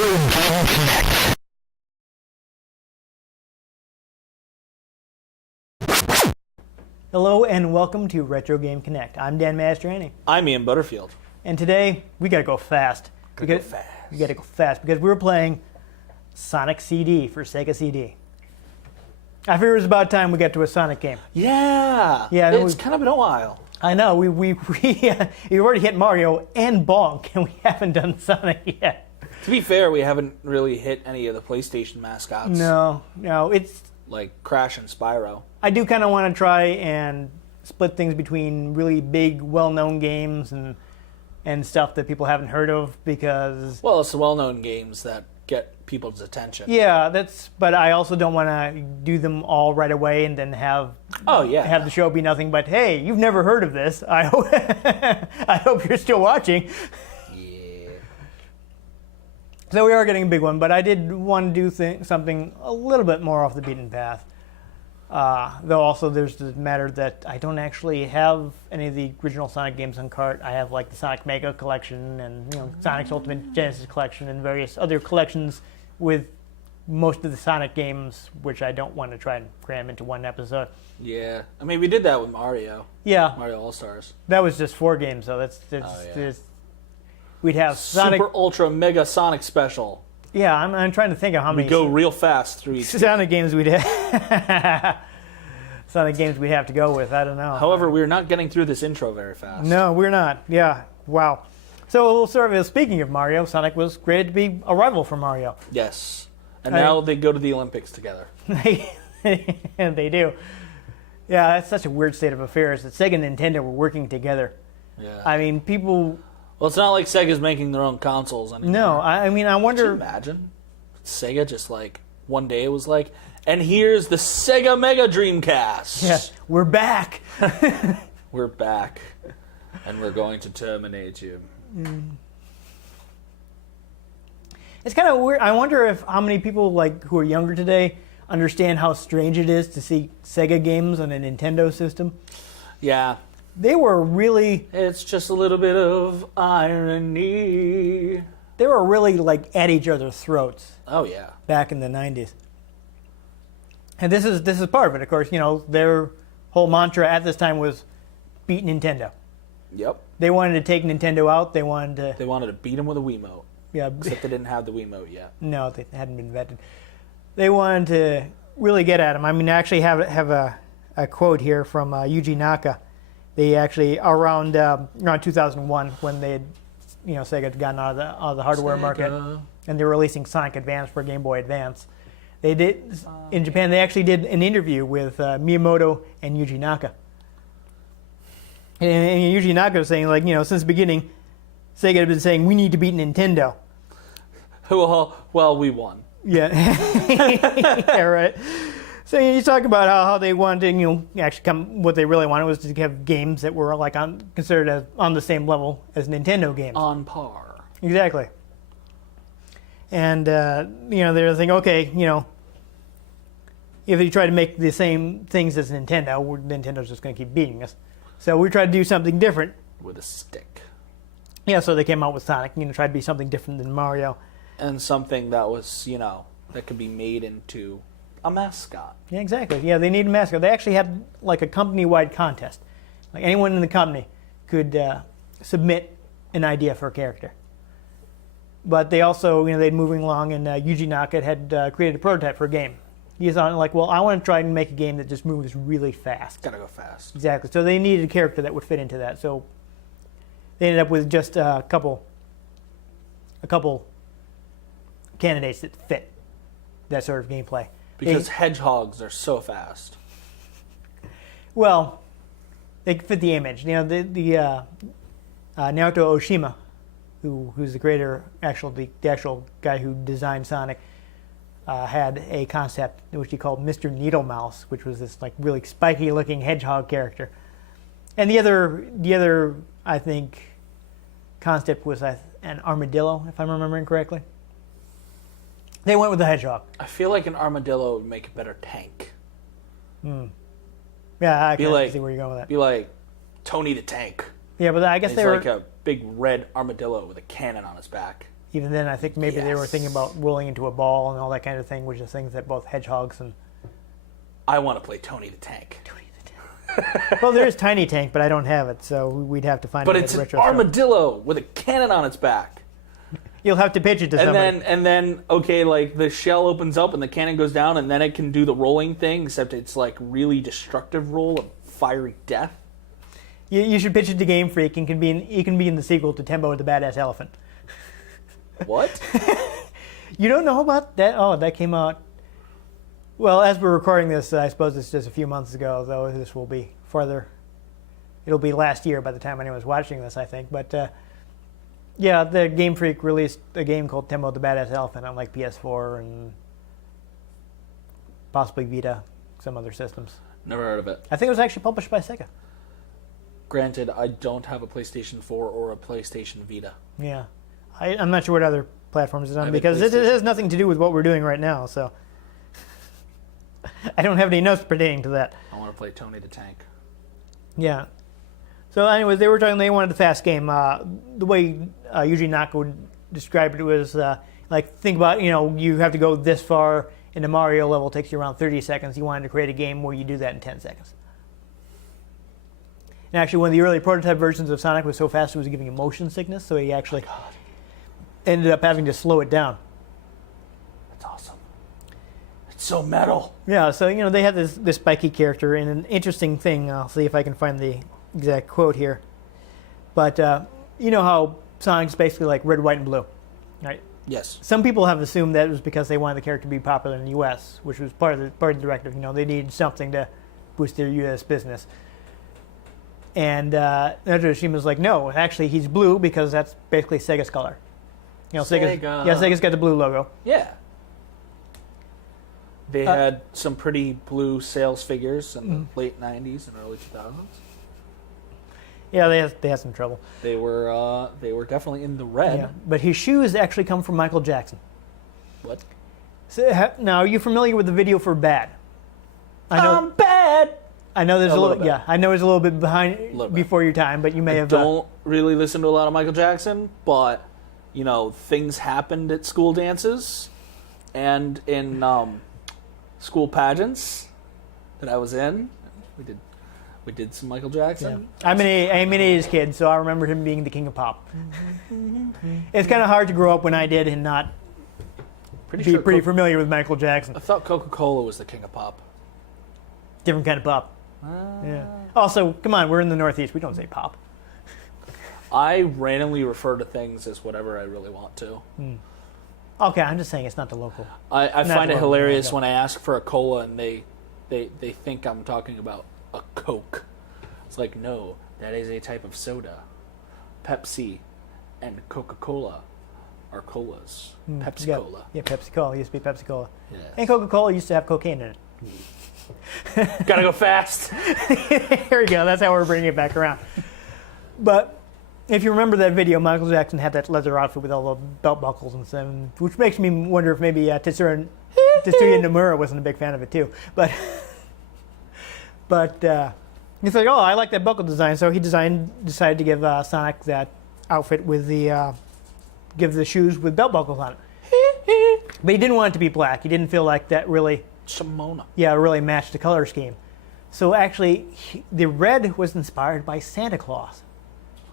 Game Connect. Hello and welcome to Retro Game Connect. I'm Dan Mastriani. I'm Ian Butterfield. And today, we gotta go fast. We gotta go fast because we were playing Sonic CD for Sega CD. I figured it was about time we got to a Sonic game. Yeah, it's kind of been a while. I know, we've already hit Mario and Bonk, and we haven't done Sonic yet. To be fair, we haven't really hit any of the PlayStation mascots. No, it's... Like Crash and Spyro. I do kind of want to try and split things between really big, well-known games and stuff that people haven't heard of because... Well, it's the well-known games that get people's attention. Yeah, but I also don't want to do them all right away and then have the show be nothing but, hey, you've never heard of this. I hope, I hope you're still watching. Yeah. So we are getting a big one, but I did want to do something a little bit more off the beaten path. Though also there's the matter that I don't actually have any of the original Sonic games on cart. I have like the Sonic Mega collection and Sonic's Ultimate Genesis collection and various other collections with most of the Sonic games, which I don't want to try and cram into one episode. Yeah, I mean we did that with Mario. Yeah, Mario All Stars. That was just 4 games, though. We'd have Sonic Super Ultra Mega Sonic Special. Yeah, I'm trying to think of how many. We go real fast through each Sonic games we'd have. Sonic games we'd have to go with. I don't know. However, we're not getting through this intro very fast. No, we're not. Yeah. Wow. So, sort of speaking of Mario, Sonic was created to be a rival for Mario. Yes. And now they go to the Olympics together. They do. Yeah, that's such a weird state of affairs that Sega and Nintendo were working together. Yeah. I mean, people... Well, it's not like Sega's making their own consoles anymore. No, I mean, I wonder... Could you imagine? Sega just like, one day it was like, and here's the Sega Mega Dreamcast. Yeah, we're back. We're back. And we're going to terminate you. It's kind of weird. I wonder if how many people like who are younger today understand how strange it is to see Sega games on a Nintendo system. Yeah. They were really... It's just a little bit of irony. They were really like at each other's throats. Oh yeah. Back in the 90s. And this is part of it, of course. Their whole mantra at this time was beat Nintendo. Yep. They wanted to take Nintendo out. They wanted to beat them with a Wiimote. Yeah. Except they didn't have the Wiimote yet. No, they hadn't been invented. They wanted to really get at them. I mean, I actually have a quote here from Yuji Naka. They actually around 2001 when they had, Sega had gotten out of the hardware market and they were releasing Sonic Advance for Game Boy Advance. They did in Japan. They actually did an interview with Miyamoto and Yuji Naka. And Yuji Naka was saying, like, since the beginning, Sega had been saying we need to beat Nintendo. Well, we won. Yeah, yeah, right. So you talk about how they wanted to, actually what they really wanted was to have games that were like considered as on the same level as Nintendo games. On par. Exactly. And they were thinking, okay, if you try to make the same things as Nintendo, Nintendo's just going to keep beating us. So we tried to do something different. With a stick. Yeah, so they came out with Sonic, tried to be something different than Mario. And something that was, that could be made into a mascot. Yeah, exactly. Yeah, they need a mascot. They actually had like a company-wide contest. Like anyone in the company could submit an idea for a character. But they also, they'd moving along, and Yuji Naka had created a prototype for a game. He's on like, well, I want to try and make a game that just moves really fast. Gotta go fast. Exactly. So they needed a character that would fit into that. So they ended up with just a couple candidates that fit that sort of gameplay. Because hedgehogs are so fast. Well, they fit the image. The Naoto Oshima, who's the creator, the actual guy who designed Sonic, had a concept which he called Mr. Needle Mouse, which was this like really spiky-looking hedgehog character. And the other I think concept was an armadillo, if I'm remembering correctly. They went with the hedgehog. I feel like an armadillo would make a better tank. Yeah, I can see where you're going with that. Be like Tony the Tank. Yeah, but I guess He's they were like a big red armadillo with a cannon on his back. even then, I think maybe they were thinking about rolling into a ball and all that kind of thing, which is things that both hedgehogs and... I want to play Tony the Tank. Well, there is Tiny Tank, but I don't have it, so we'd have to find But it. it's an armadillo with a cannon on its back. You'll have to pitch it to somebody. And then, okay, like the shell opens up and the cannon goes down, and then it can do the rolling thing, except it's like really destructive roll of fiery death. You should pitch it to Game Freak, and you can be in the sequel to Tembo the Badass Elephant. What? You don't know about that? Oh, that came out... Well, as we're recording this, I suppose it's just a few months ago, though this will be farther... It'll be last year by the time anyone's watching this, I think. But, yeah, the Game Freak released a game called Tembo the Badass Elephant on, like, PS4 and possibly Vita, some other systems. Never heard of it. I think it was actually published by Sega. Granted, I don't have a PlayStation 4 or a PlayStation Vita. Yeah. I'm not sure what other platforms it's on, because it has nothing to do with what we're doing right now, so... I don't have any notes pertaining to that. I want to play Tony the Tank. Yeah. So anyways, they wanted a fast game. The way Yuji Naka would describe it was, like, think about, you have to go this far, and the Mario level takes you around 30 seconds. You wanted to create a game where you do that in 10 seconds. And actually, one of the early prototype versions of Sonic was so fast it was giving him motion sickness, so he actually ended up having to slow it down. That's awesome. It's so metal. Yeah, so, they had this spiky character, and an interesting thing, I'll see if I can find the exact quote here. But, you know how Sonic's basically like red, white, and blue, right? Yes. Some people have assumed that it was because they wanted the character to be popular in the U.S., which was part of the directive. They needed something to boost their U.S. business. And Najoshima's like, no, actually he's blue because that's basically Sega's color. Sega's got the blue logo. Yeah. They had some pretty blue sales figures in the late 90s and early 2000s. Yeah, they had some trouble. They were definitely in the red. Yeah, but his shoes actually come from Michael Jackson. What? So, now, are you familiar with the video for Bad? I'm bad. I know there's a a little little, yeah. I know it's a little bit behind before your time, but you may have. Don't really listen to a lot of Michael Jackson, but things happened at school dances and in school pageants that I was in. We did some Michael Jackson. Yeah. I'm an 80s kid, so I remember him being the king of pop. It's kind of hard to grow up when I did and not be pretty familiar with Michael Jackson. I thought Coca-Cola was the king of pop. Different kind of pop. Yeah. Also, come on, we're in the Northeast. We don't say pop. I randomly refer to things as whatever I really want to. Okay, I'm just saying it's not the local. I find it hilarious when I ask for a cola and they think I'm talking about a Coke. It's like, no, that is a type of soda. Pepsi and Coca-Cola are colas. Pepsi-Cola. Yeah, Pepsi-Cola. It used to be Pepsi-Cola. Yes. And Coca-Cola used to have cocaine in it. Gotta go fast. There we go. That's how we're bringing it back around. But if you remember that video, Michael Jackson had that leather outfit with all the belt buckles and stuff, which makes me wonder if maybe Tetsuya Nomura wasn't a big fan of it too. But he's like, oh, I like that buckle design, so he decided to give Sonic that outfit with give the shoes with belt buckles on it. But he didn't want it to be black. He didn't feel like that really. Shimona. Yeah, really matched the color scheme. So actually, the red was inspired by Santa Claus.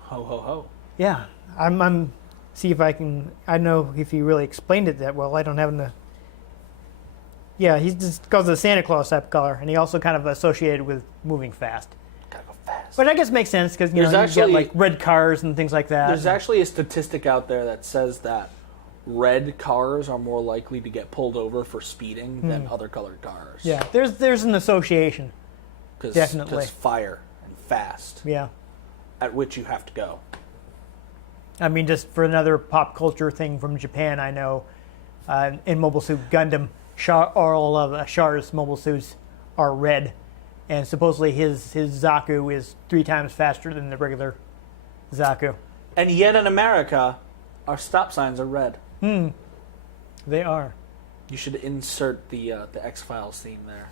Ho, ho, ho. Yeah. I'm see if I can... I know if he really explained it that well. I don't have the... Yeah, he's just because of the Santa Claus type of color. And he also kind of associated with moving fast. Gotta go fast. Which I guess makes sense because, you get like red cars and things like that. There's actually a statistic out there that says that red cars are more likely to get pulled over for speeding than other colored cars. Yeah, there's an association. Definitely. Because fire and fast. Yeah. At which you have to go. I mean, just for another pop culture thing from Japan, I know in Mobile Suit Gundam, all of Char's mobile suits are red. And supposedly his Zaku is 3 times faster than the regular Zaku. And yet in America, our stop signs are red. They are. You should insert the X-Files theme there,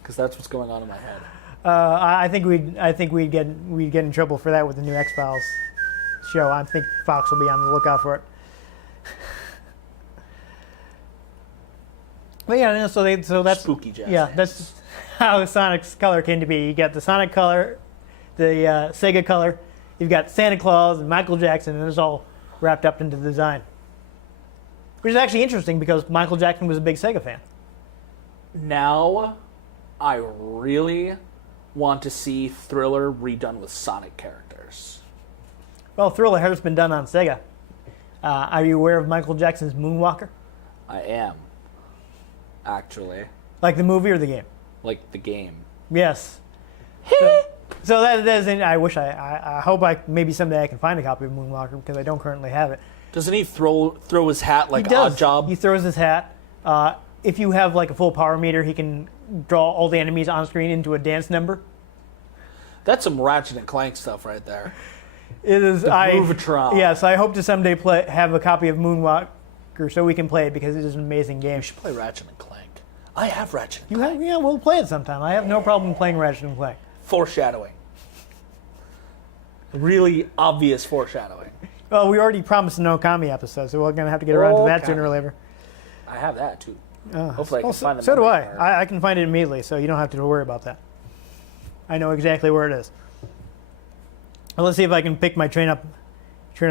because that's what's going on in my head. I think we'd get in trouble for that with the new X-Files show. I think Fox will be on the lookout for it. But yeah, so that's spooky jazz. Yeah, that's how Sonic's color came to be. You got the Sonic color, the Sega color. You've got Santa Claus and Michael Jackson, and it's all wrapped up into the design. Which is actually interesting because Michael Jackson was a big Sega fan. Now, I really want to see Thriller redone with Sonic characters. Well, Thriller has been done on Sega. Are you aware of Michael Jackson's Moonwalker? I am, actually. Like the movie or the game? Like the game. Yes. So that is. I hope maybe someday I can find a copy of Moonwalker because I don't currently have it. Doesn't he throw his hat like He does. Oddjob? He throws his hat. If you have like a full power meter, he can draw all the enemies on screen into a dance number. That's some Ratchet and Clank stuff right there. It is. The Groovatron. Yes, I hope to someday have a copy of Moonwalker so we can play it because it is an amazing game. We should play Ratchet and Clank. I have Ratchet and You Clank. have? Yeah, we'll play it sometime. I have no problem playing Ratchet and Clank. Foreshadowing. Really obvious foreshadowing. Well, we already promised an Okami episode, so we're going to have to get around to that sooner or later. I have that too. Hopefully I can find it. So do I. I can find it immediately, so you don't have to worry about that. I know exactly where it is. Well, let's see if I can pick my train of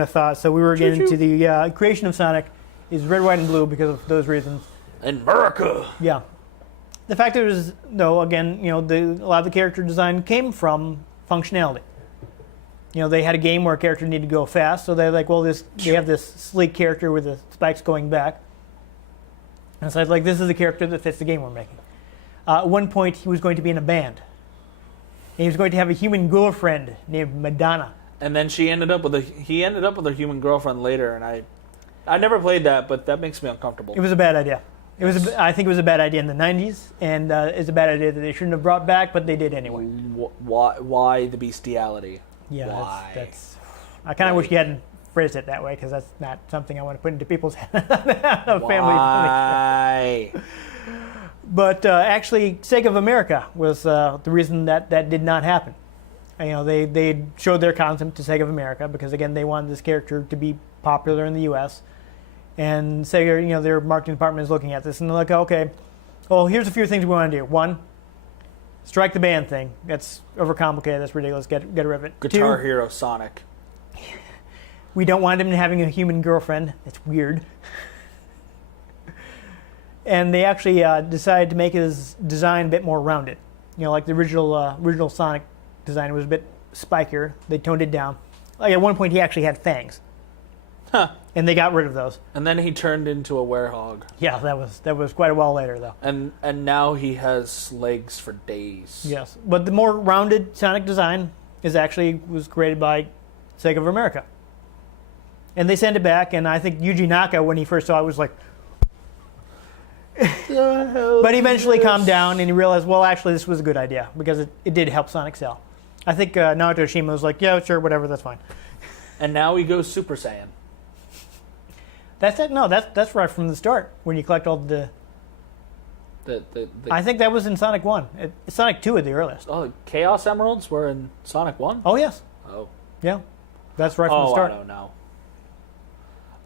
thought. So we were getting into the creation of Sonic is red, white, and blue because of those reasons. America. Yeah. The fact is, though, again, a lot of the character design came from functionality. They had a game where a character needed to go fast, so they're like, well, they have this sleek character with the spikes going back. And so like, this is the character that fits the game we're making. At one point, he was going to be in a band. And he was going to have a human girlfriend named Madonna. And then he ended up with a human girlfriend later, and I never played that, but that makes me uncomfortable. It was a bad idea. I think it was a bad idea in the 90s, and it's a bad idea that they shouldn't have brought back, but they did anyway. Why the bestiality? Yeah, why? that's I kind of wish you hadn't phrased it that way, because that's not something I want to put into people's family. Why? But actually, Sega of America was the reason that did not happen. They showed their concept to Sega of America because, again, they wanted this character to be popular in the U.S. And Sega, their marketing department is looking at this, and they're like, okay, well, here's a few things we want to do. One, strike the band thing. That's overcomplicated. That's ridiculous. Get rid of it. Guitar Two, Hero Sonic. we don't want him having a human girlfriend. It's weird. And they actually decided to make his design a bit more rounded. Like the original Sonic design was a bit spikier. They toned it down. Like at one point, he actually had fangs. Huh. And they got rid of those. And then he turned into a werehog. Yeah, that was quite a while later, though. And now he has legs for days. Yes, but the more rounded Sonic design was created by Sega of America. And they sent it back, and I think Yuji Naka, when he first saw it, was like... But he eventually calmed down, and he realized, well, actually, this was a good idea, because it did help Sonic sell. I think Naoto Oshima was like, yeah, sure, whatever, that's fine. And now he goes Super Saiyan. That's it. No, that's right from the start when you collect all the. I think that was in Sonic 1. Sonic 2 at the earliest. Oh, Chaos Emeralds were in Sonic 1? Oh yes. Oh. Yeah, that's right from the start. I don't know.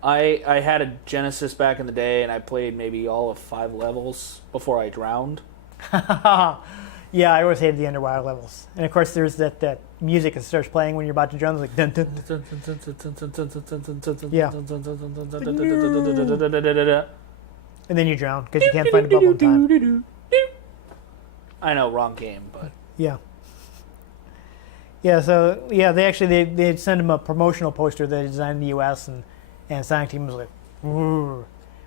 I had a Genesis back in the day, and I played maybe all of 5 levels before I drowned. Yeah, I always hated the underwater levels, and of course there's that music that starts playing when you're about to drown. It's like dun, dun, dun. Yeah. And then you drown because you can't find a bubble in time. I know, wrong game, but yeah. Yeah, so yeah, they sent him a promotional poster that they designed in the U.S. and Sonic Team was like, ooh.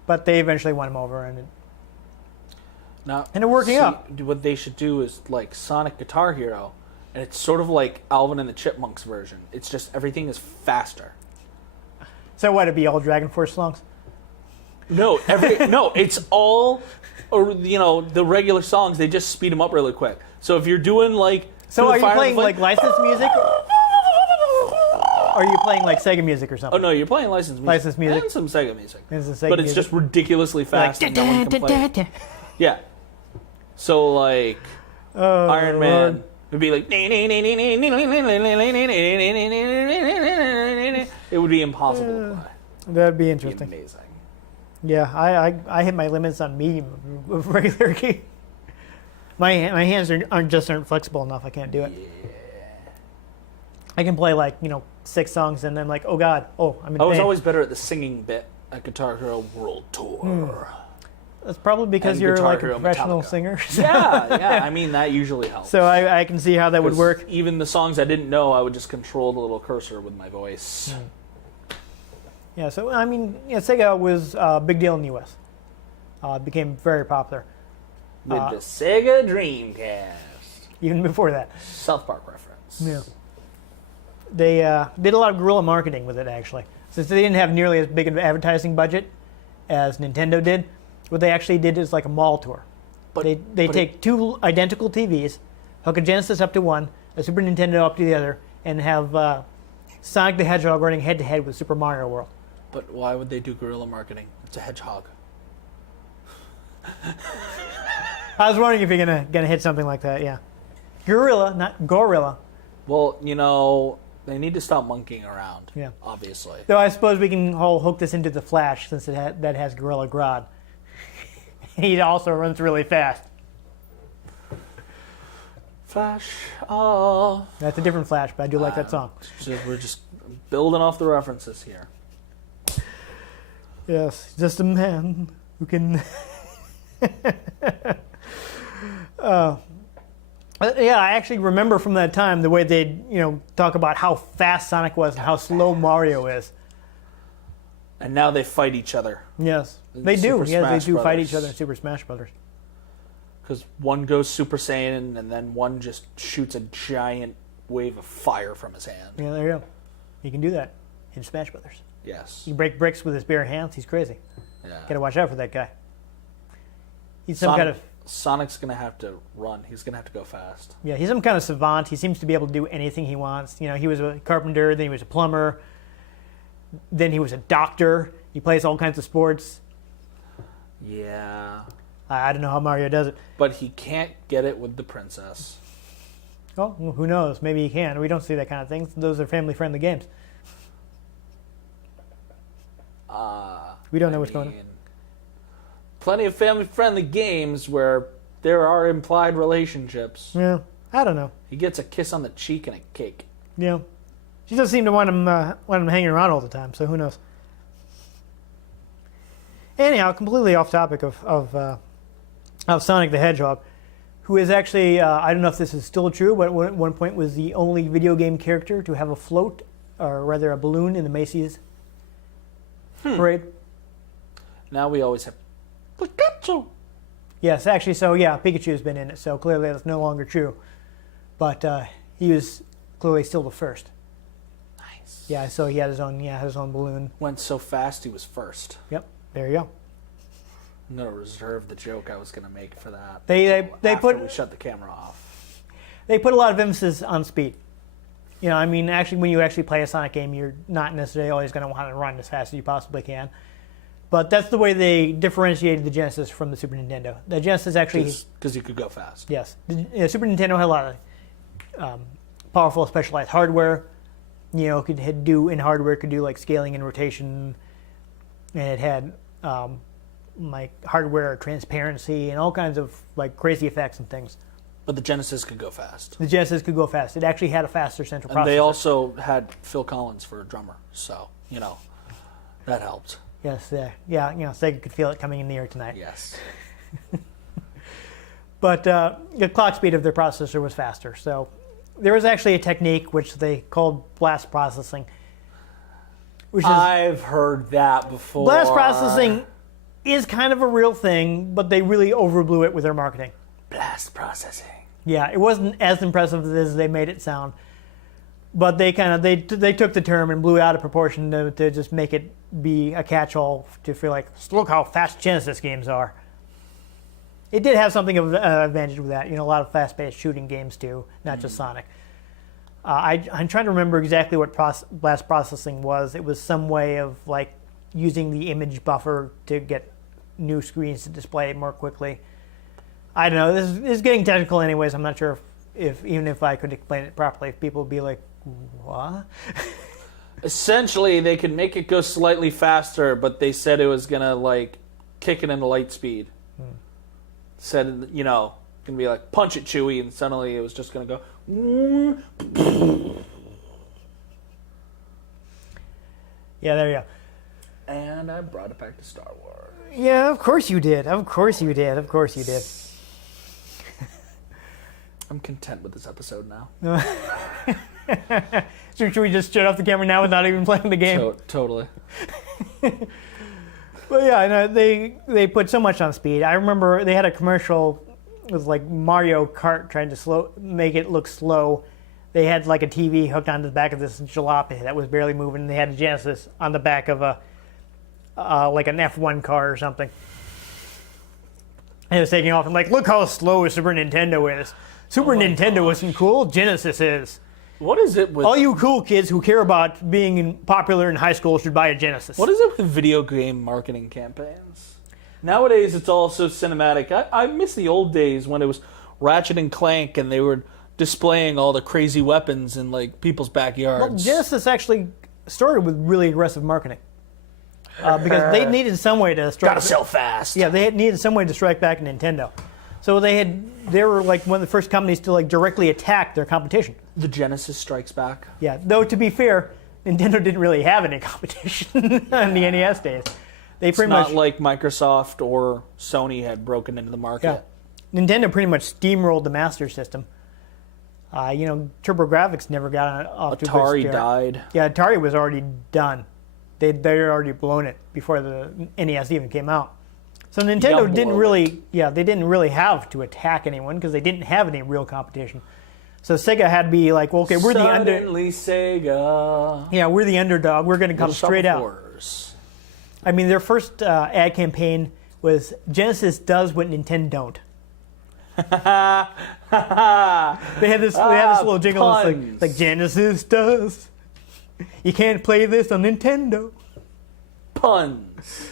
But they eventually won him over, and it working out. What they should do is like Sonic Guitar Hero, and it's sort of like Alvin and the Chipmunks version. It's just everything is faster. So what, it'd be all Dragon Force songs? No, it's all, the regular songs. They just speed them up really quick. So if you're doing like, so are you playing like licensed music? Or are you playing like Sega music or something? Oh no, you're playing licensed music. Licensed music and some Sega music. But it's just ridiculously fast, like, and no one can play. Yeah. So like Iron Man would be like, It would be impossible to play. That'd be It'd be interesting. amazing. Yeah, I hit my limits on medium of regular game. My hands aren't flexible enough. I can't do it. Yeah. I can play 6 songs and then oh god, I'm in I was pain. always better at the singing bit at Guitar Hero World Tour. That's probably because and you're Guitar a Hero professional Metallica. singer. Yeah. I mean, that usually helps. So I can see how that would 'Cause work. Even the songs I didn't know, I would just control the little cursor with my voice. Yeah, so I mean, Sega was a big deal in the U.S. It became very popular. With the Sega Dreamcast. Even before that. South Park reference. Yeah. They did a lot of guerrilla marketing with it, actually. Since they didn't have nearly as big an advertising budget as Nintendo did, what they actually did is like a mall tour. But They take 2 identical TVs, hook a Genesis up to one, a Super Nintendo up to the other, and have Sonic the Hedgehog running head-to-head with Super Mario World. But why would they do guerrilla marketing? It's a hedgehog. I was wondering if you're gonna hit something like that, yeah. Guerrilla, not gorilla. Well, they need to stop monkeying around. Yeah. Obviously. Though I suppose we can hook this into the Flash, since that has Gorilla Grodd. He also runs really fast. Flash. Oh. That's a different Flash, but I do like that song. We're just building off the references here. Yes, just a man who can. Yeah, I actually remember from that time the way they'd talk about how fast Sonic was and how slow Mario is. And now they fight each other. Yes, In they do. Super Yes, they Smash do fight Brothers. each other in Super Smash Brothers. Because one goes Super Saiyan and then one just shoots a giant wave of fire from his hand. Yeah, there you go. He can do that in Smash Brothers. Yes. He can break bricks with his bare hands. He's crazy. Yeah. Got to watch out for that guy. He's some kind of Sonic's going to have to run. He's going to have to go fast. he's some kind of savant. He seems to be able to do anything he wants. He was a carpenter, then he was a plumber, then he was a doctor. He plays all kinds of sports. Yeah. I don't know how Mario does it. But he can't get it with the princess. Oh, well, who knows? Maybe he can. We don't see that kind of thing. Those are family-friendly games. We don't know what's going on. Plenty of family-friendly games where there are implied relationships. Yeah, I don't know. He gets a kiss on the cheek and a cake. She doesn't seem to want him hanging around all the time. So who knows? Anyhow, completely off topic of Sonic the Hedgehog, who is actually I don't know if this is still true, but at one point was the only video game character to have a float, or rather a balloon, in the Macy's parade. Now we always have Pikachu. Yes, actually, so yeah, Pikachu's been in it, so clearly that's no longer true. But he was clearly still the first. Nice. Yeah, so he had his own balloon. Went so fast he was first. Yep, there you go. I'm gonna reserve the joke I was gonna make for that. They after we shut the camera off. They put a lot of emphasis on speed. I mean, actually, when you actually play a Sonic game, you're not necessarily always going to want to run as fast as you possibly can. But that's the way they differentiated the Genesis from the Super Nintendo. The Genesis actually... Because you could go fast. Yes. The Super Nintendo had a lot of powerful specialized hardware. Could do like scaling and rotation. And it had hardware transparency and all kinds of crazy effects and things. But the Genesis could go fast. The Genesis could go fast. It actually had a faster central processor. And they also had Phil Collins for a drummer. So, that helped. Yes, yeah, Sega could feel it coming in the air tonight. Yes. But the clock speed of their processor was faster. So there was actually a technique which they called blast processing. I've heard that before. Blast processing is kind of a real thing, but they really overblew it with their marketing. Blast processing. Yeah, it wasn't as impressive as they made it sound. But they took the term and blew it out of proportion to just make it be a catch-all to feel like, look how fast Genesis games are. It did have something of an advantage with that. A lot of fast-paced shooting games too, not just Sonic. I'm trying to remember exactly what blast processing was. It was some way of using the image buffer to get new screens to display more quickly. I don't know. This is getting technical anyways. I'm not sure if even if I could explain it properly, if people would be like, what? Essentially, they could make it go slightly faster, but they said it was gonna like kick it into light speed. Said, you know, gonna be like punch it, Chewie, and suddenly it was just gonna go. Yeah, there you go. And I brought it back to Star Wars. Yeah, of course you did. Of course you did. Of course you did. I'm content with this episode now. Should we just shut off the camera now without even playing the game? Totally. Well, yeah, no, they put so much on speed. I remember they had a commercial with like Mario Kart trying to make it look slow. They had like a TV hooked onto the back of this jalopy that was barely moving. And they had a Genesis on the back of a like an F1 car or something. And it was taking off and like, look how slow a Super Nintendo is. Super Nintendo isn't cool. Genesis is. What is it with... All you cool kids who care about being popular in high school should buy a Genesis. What is it with video game marketing campaigns? Nowadays, it's all so cinematic. I miss the old days when it was Ratchet and Clank and they were displaying all the crazy weapons in like people's backyards. Well, Genesis actually started with really aggressive marketing. Because they needed some way to strike... Gotta sell fast. Yeah, they needed some way to strike back at Nintendo. So they were like one of the first companies to like directly attack their competition. The Genesis strikes back. Yeah, though to be fair, Nintendo didn't really have any competition on the NES days. They It's pretty not much like Microsoft or Sony had broken into the market. yeah, Nintendo pretty much steamrolled the Master System. You know, TurboGrafx never got off to a good Atari start. died. Yeah, Atari was already done. They'd already blown it before the NES even came out. So Nintendo Young didn't blow really, they didn't really have to attack anyone because they didn't have any real competition. So Sega had to be like, well, okay, we're Suddenly Sega. Yeah, we're the underdog. We're going to come straight out. Wars. I mean, their first ad campaign was Genesis does what Nintendo don't. They had this little jingle that's like Genesis does. You can't play this on Nintendo. Puns.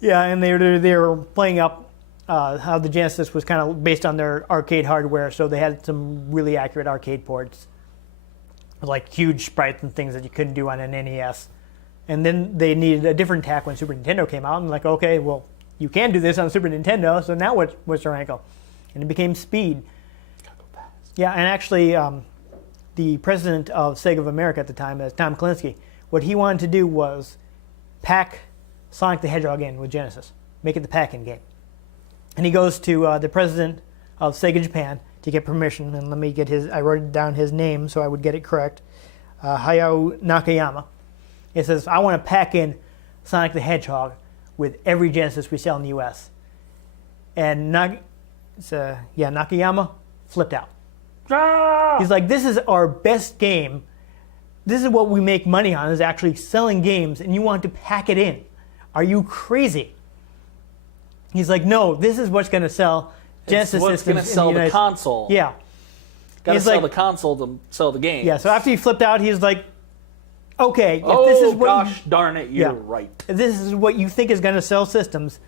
Yeah, and they were playing up how the Genesis was kind of based on their arcade hardware, so they had some really accurate arcade ports, like huge sprites and things that you couldn't do on an NES. And then they needed a different tack when Super Nintendo came out, and like, okay, well, you can do this on Super Nintendo, so now what's your ankle? And it became speed. Gotta go fast. Yeah, and actually, the president of Sega of America at the time, Tom Kalinske, what he wanted to do was pack Sonic the Hedgehog in with Genesis, make it the pack-in game. And he goes to the president of Sega Japan to get permission, and let me get I wrote down his name so I would get it correct, Hayao Nakayama. He says, I want to pack in Sonic the Hedgehog with every Genesis we sell in the U.S. And Nakayama flipped out. Ah! He's like, this is our best game. This is what we make money on, is actually selling games, and you want to pack it in. Are you crazy? He's like, no, this is what's going to sell Genesis what's going to sell the console. Yeah. Got to He's sell like- the console to sell the game. Yeah, so after he flipped out, he's like, okay, if this is what gosh darn it, you're Yeah. right. if this is what you think is going to sell systems,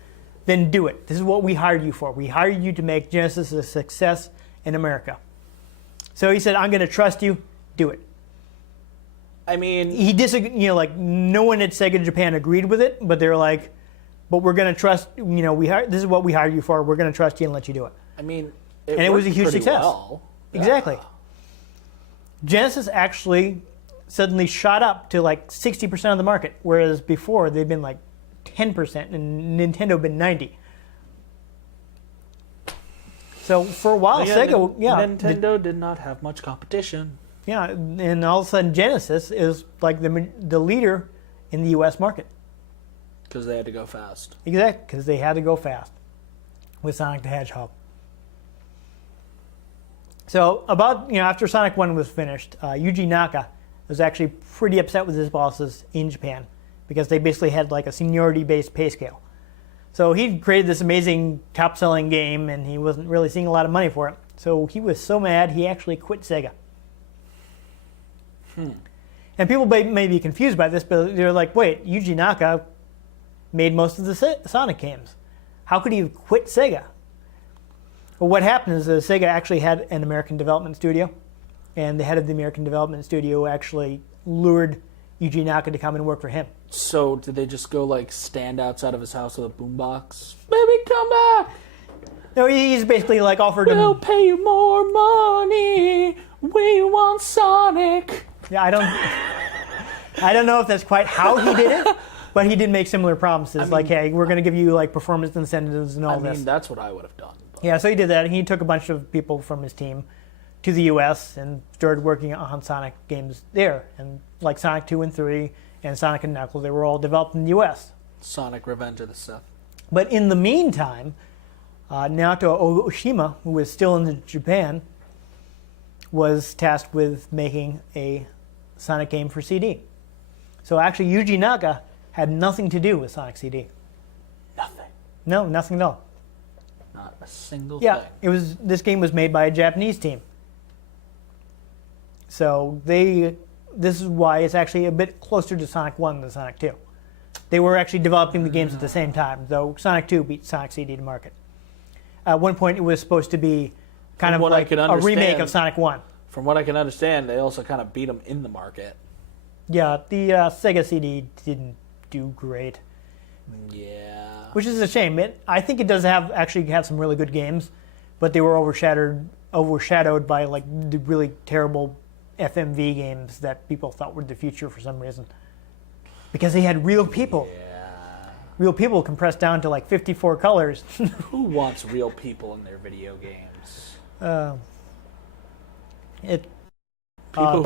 then do it. This is what we hired you for. We hired you to make Genesis a success in America. So he said, I'm going to trust you. Do it. I mean, He disagreed, like no one at Sega Japan agreed with it, but they're like, but we're going to trust, this is what we hired you for. We're going to trust you and let you do it. and it was a huge pretty success. well. Exactly. Genesis actually suddenly shot up to like 60% of the market, whereas before they'd been like 10% and Nintendo had been 90%. So for a while, Sega, Nintendo did not have much competition. yeah, and all of a sudden Genesis is like the leader in the U.S. market. Because they had to go fast. Exactly, because they had to go fast with Sonic the Hedgehog. So after Sonic 1 was finished, Yuji Naka was actually pretty upset with his bosses in Japan because they basically had like a seniority-based pay scale. So he created this amazing top-selling game, and he wasn't really seeing a lot of money for it. So he was so mad, he actually quit Sega. And people may be confused by this, but they're like, wait, Yuji Naka made most of the Sonic games. How could he have quit Sega? Well, what happened is Sega actually had an American development studio, and the head of the American development studio actually lured Yuji Naka to come and work for him. So did they just go like stand outside of his house with a boombox? Baby, come back! No, he's basically like offered We'll him. pay you more money. We want Sonic. Yeah, I don't know if that's quite how he did it, but he did make similar promises. Like, hey, we're going to give you like performance incentives and all this. That's what I would have done. But. Yeah, so he did that. He took a bunch of people from his team to the U.S. and started working on Sonic games there. And like Sonic 2 and 3 and Sonic and Knuckles, they were all developed in the U.S. Sonic Revenge of the Sith. But in the meantime, Naoto Oshima, who was still in Japan, was tasked with making a Sonic game for CD. So actually, Yuji Naka had nothing to do with Sonic CD. Nothing. No, nothing at all. Not a single Yeah, thing. this game was made by a Japanese team. So this is why it's actually a bit closer to Sonic 1 than Sonic 2. They were actually developing the games at the same time, though Sonic 2 beat Sonic CD to market. At one point, it was supposed to be kind of like a remake of Sonic 1. From what I can understand, they also kind of beat them in the market. Yeah, the Sega CD didn't do great. Yeah. Which is a shame. I think it does actually have some really good games, but they were overshadowed by like the really terrible FMV games that people thought were the future for some reason. Because they had real people. Yeah. Real people compressed down to like 54 colors. Who wants real people in their video games?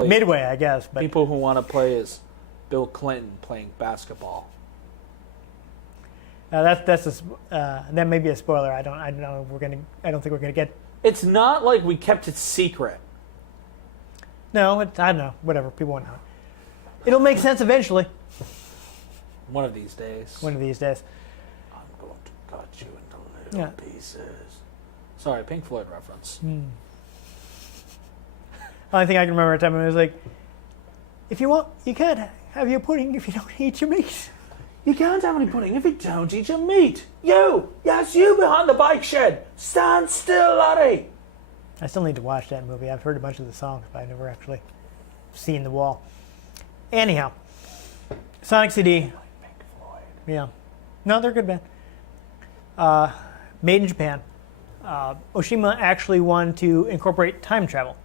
Midway, I guess. But people who want to play as Bill Clinton playing basketball. that may be a spoiler. I don't know. I don't think we're gonna get. It's not like we kept it secret. No, I don't know. Whatever. People won't know. It'll make sense eventually. One of these days. One of these days. I'm going to cut you into little pieces. Sorry, Pink Floyd reference. Only thing I can remember at the time, it was like, if you want, you can't have your pudding if you don't eat your meat. You can't have any pudding if you don't eat your meat. You! Yes, you behind the bike shed! Stand still, laddie! I still need to watch that movie. I've heard a bunch of the songs, but I've never actually seen the wall. Anyhow, Sonic CD. Pink Floyd. Yeah. No, they're a good band. Made in Japan. Oshima actually wanted to incorporate time travel.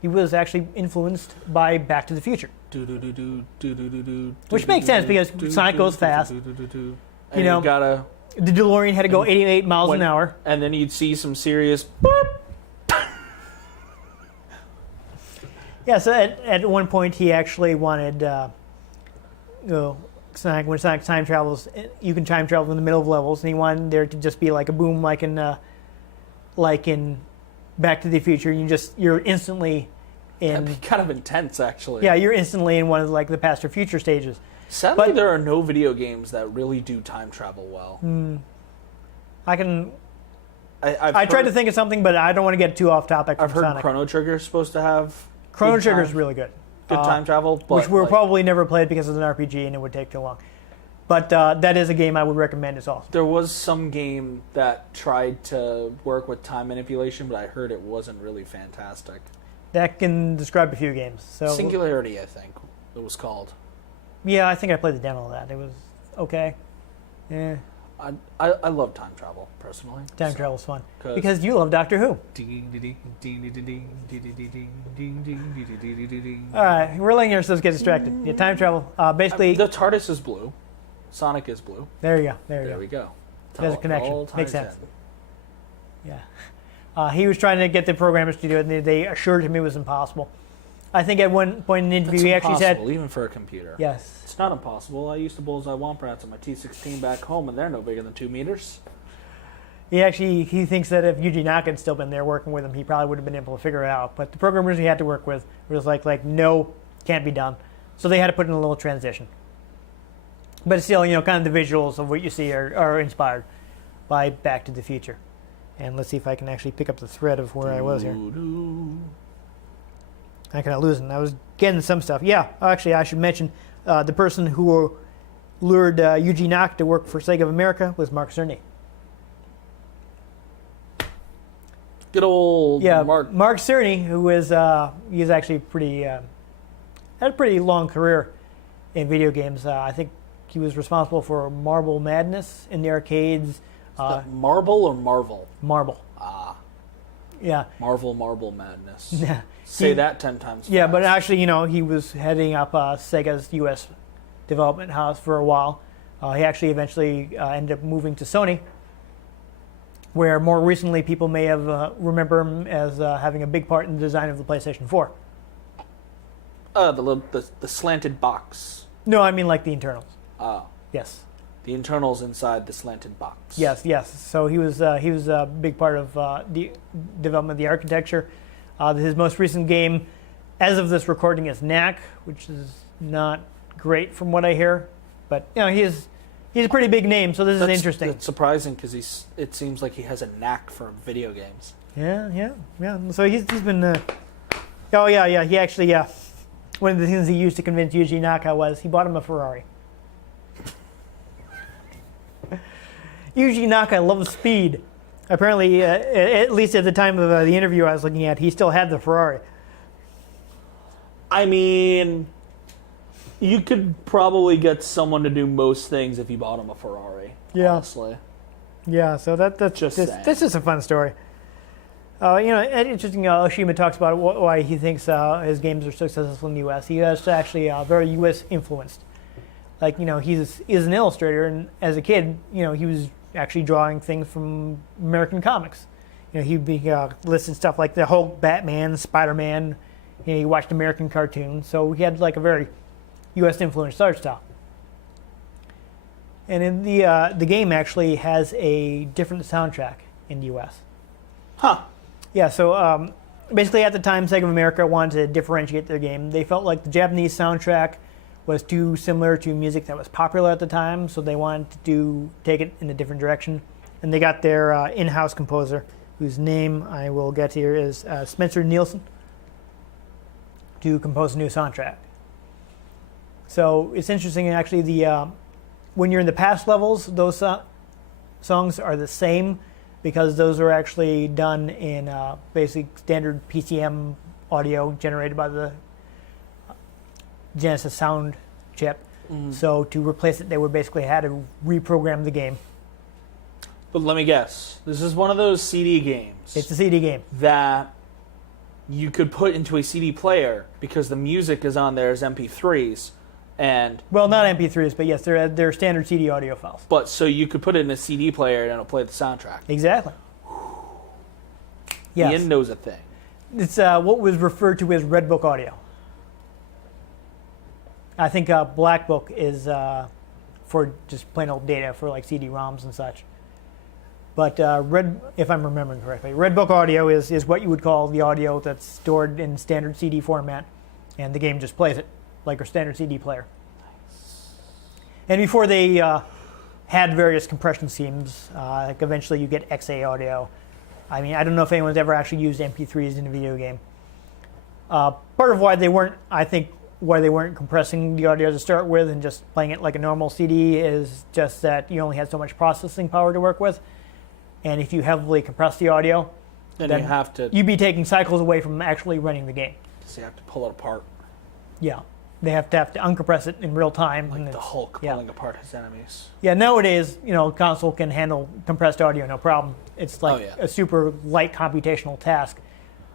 He was actually influenced by Back to the Future. Which makes sense because Sonic goes fast. You know, gotta... The DeLorean had to go 88 miles an hour. And then you'd see some serious... Yeah, so at one point he actually wanted, Sonic, when Sonic time travels, you can time travel in the middle of levels, and he wanted there to just be like a boom, like in Back to the Future. You're instantly in. That'd be kind of intense, actually. Yeah, you're instantly in one of like the past or future stages. Sadly, there are no video games that really do time travel well. I tried to think of something, but I don't want to get too off topic. I've heard Sonic. Chrono Trigger is supposed to have Chrono Trigger is really good. Good time travel, but which we'll probably never played because it's an RPG and it would take too long. But that is a game I would recommend as well. There was some game that tried to work with time manipulation, but I heard it wasn't really fantastic. That can describe a few games. So Singularity, I think it was called. Yeah, I think I played the demo of that. It was okay. Yeah. I love time travel, personally. Time travel's fun. Because you love Doctor Who. Alright, we're letting ourselves get distracted. Yeah, time travel. Basically... the TARDIS is blue. Sonic is blue. There you go. There we go. There's a connection. Makes sense. Yeah. He was trying to get the programmers to do it, and they assured him it was impossible. I think at one point in the interview he actually said... even for a computer. Yes. It's not impossible. I used to bullseye womp rats on my T16 back home, and they're no bigger than 2 meters. He thinks that if Yuji Naka had still been there working with him, he probably would have been able to figure it out. But the programmers he had to work with was like no, can't be done. So they had to put in a little transition. But still, kind of the visuals of what you see are inspired by Back to the Future. And let's see if I can actually pick up the thread of where I was here. I kind of losing. I was getting some stuff. Yeah, actually, I should mention the person who lured Yuji Naka to work for Sega of America was Mark Cerny. Good old Mark Cerny, who is he's actually pretty had a pretty long career. in video games. I think he was responsible for Marble Madness in the arcades. Marble or Marvel? Marble. Ah. Yeah. Marvel Madness. Yeah. Say that 10 times fast. Yeah, but actually, he was heading up Sega's U.S. development house for a while. He actually eventually ended up moving to Sony, where more recently people may have remember him as having a big part in the design of the PlayStation 4. The slanted box. No, I mean like the internals. Oh. Yes. The internals inside the slanted box. Yes. So he was a big part of the development of the architecture. His most recent game, as of this recording, is Knack, which is not great from what I hear, but he's a pretty big name, so this is interesting. It's surprising because it seems like he has a knack for video games. Yeah. So he's been. He actually one of the things he used to convince Yuji Naka was he bought him a Ferrari. Yuji Naka loves speed. Apparently, at least at the time of the interview I was looking at, he still had the Ferrari. I mean, you could probably get someone to do most things if you bought him a Ferrari. Yeah. Honestly. Yeah. So that's Just saying. this is a fun story. Interesting. Oshima talks about why he thinks his games are successful in the U.S. He is actually very U.S. influenced. Like he's an illustrator, and as a kid, he was actually drawing things from American comics. He'd be listing stuff like the Hulk, Batman, Spider-Man. He watched American cartoons, so he had like a very U.S. influenced art style. And in the game actually has a different soundtrack in the U.S. Huh. Yeah, so basically at the time, Sega of America wanted to differentiate their game. They felt like the Japanese soundtrack was too similar to music that was popular at the time, so they wanted to take it in a different direction. And they got their in-house composer, whose name I will get here is Spencer Nielsen, to compose a new soundtrack. So it's interesting, actually, when you're in the past levels, those songs are the same because those are actually done in basic standard PCM audio generated by the Genesis sound chip. So to replace it, they would basically had to reprogram the game. But let me guess. This is one of those CD games. It's a CD game. That you could put into a CD player because the music is on there as MP3s. And well, not MP3s, but yes, they're standard CD audio files. But so you could put it in a CD player and it'll play the soundtrack. Exactly. Yes. Ian knows a thing. It's what was referred to as Red Book audio. I think Black Book is for just plain old data for like CD-ROMs and such. But if I'm remembering correctly, Red Book audio is what you would call the audio that's stored in standard CD format, and the game just plays it like a standard CD player. Nice. And before they had various compression schemes, like eventually you get XA audio. I mean, I don't know if anyone's ever actually used MP3s in a video game. Part of why they weren't, I think, why they weren't compressing the audio to start with and just playing it like a normal CD is just that you only had so much processing power to work with. And if you heavily compress the audio, then you have to... You'd be taking cycles away from actually running the game. So you have to pull it apart. Yeah. They have to uncompress it in real time. Like the Hulk pulling apart his enemies. Yeah, nowadays, console can handle compressed audio, no problem. It's like a super light computational task.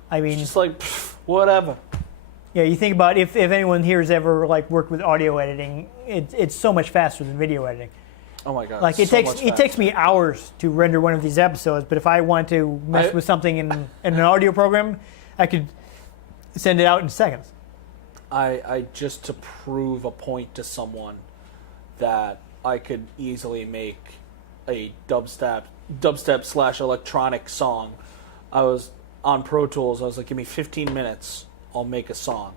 I mean... It's just like, whatever. Yeah, you think about if anyone here has ever worked with audio editing, it's so much faster than video editing. Oh my god! Like it takes me hours to render one of these episodes, but if I want to mess with something in an audio program, I could send it out in seconds. I just to prove a point to someone that I could easily make a dubstep / electronic song. I was on Pro Tools. I was like, give me 15 minutes. I'll make a song.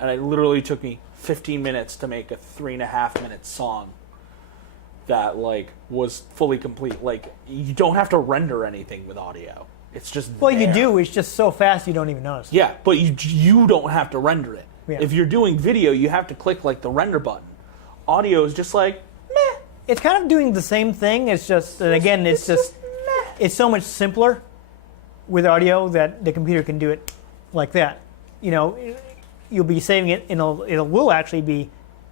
And it literally took me 15 minutes to make a 3.5 minute song that was fully complete. You don't have to render anything with audio. It's just you do. It's just so fast you don't even notice. Yeah, but you don't have to render it. Yeah. If you're doing video, you have to click the render button. Audio is just meh. It's kind of doing the same thing. It's just again, it's so much simpler with audio that the computer can do it like that. You'll be saving it, and it will actually be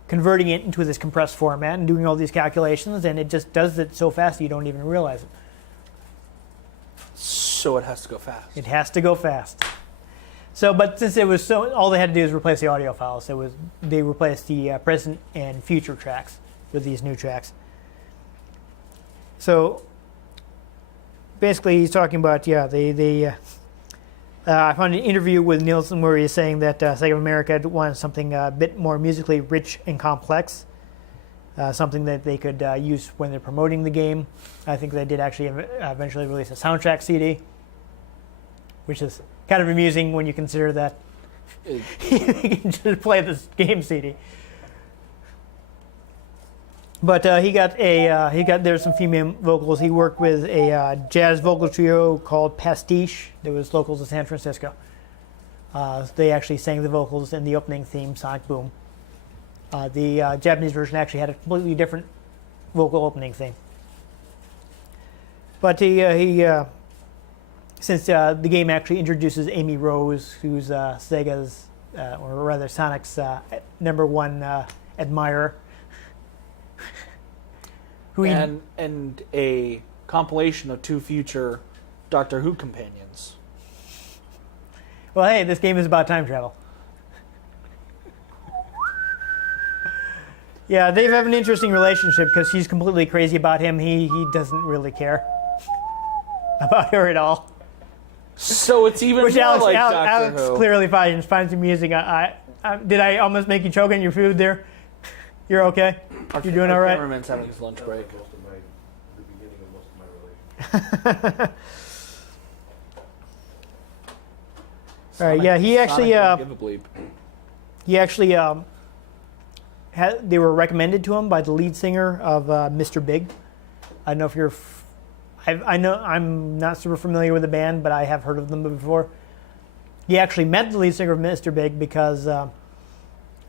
converting it into this compressed format and doing all these calculations, and it just does it so fast you don't even realize it. So it has to go fast. It has to go fast. So, but since it was so, all they had to do is replace the audio files. They replaced the present and future tracks with these new tracks. So, basically, he's talking about I found an interview with Nielsen where he's saying that Sega of America wanted something a bit more musically rich and complex, something that they could use when they're promoting the game. I think they did actually eventually release a soundtrack CD, which is kind of amusing when you consider that you can just play this game CD. But there's some female vocals. He worked with a jazz vocal trio called Pastiche that was local to San Francisco. They actually sang the vocals in the opening theme, Sonic Boom. The Japanese version actually had a completely different vocal opening theme. But since the game actually introduces Amy Rose, who's Sega's, or rather Sonic's #1 admirer, and a compilation of 2 future Doctor Who companions. Well, hey, this game is about time travel. Yeah, they have an interesting relationship because she's completely crazy about him. He doesn't really care about her at all. So it's even Which more Alex, like Alex, Doctor Alex Who. clearly finds amusing. Did I almost make you choke on your food there? You're okay? You're doing all right? Cameraman's having his lunch break. The beginning of most of my relationship. All right, yeah, he actually, Sonic don't give a bleep. They were recommended to him by the lead singer of Mr. Big. I don't know if you're, I know I'm not super familiar with the band, but I have heard of them before. He actually met the lead singer of Mr. Big because I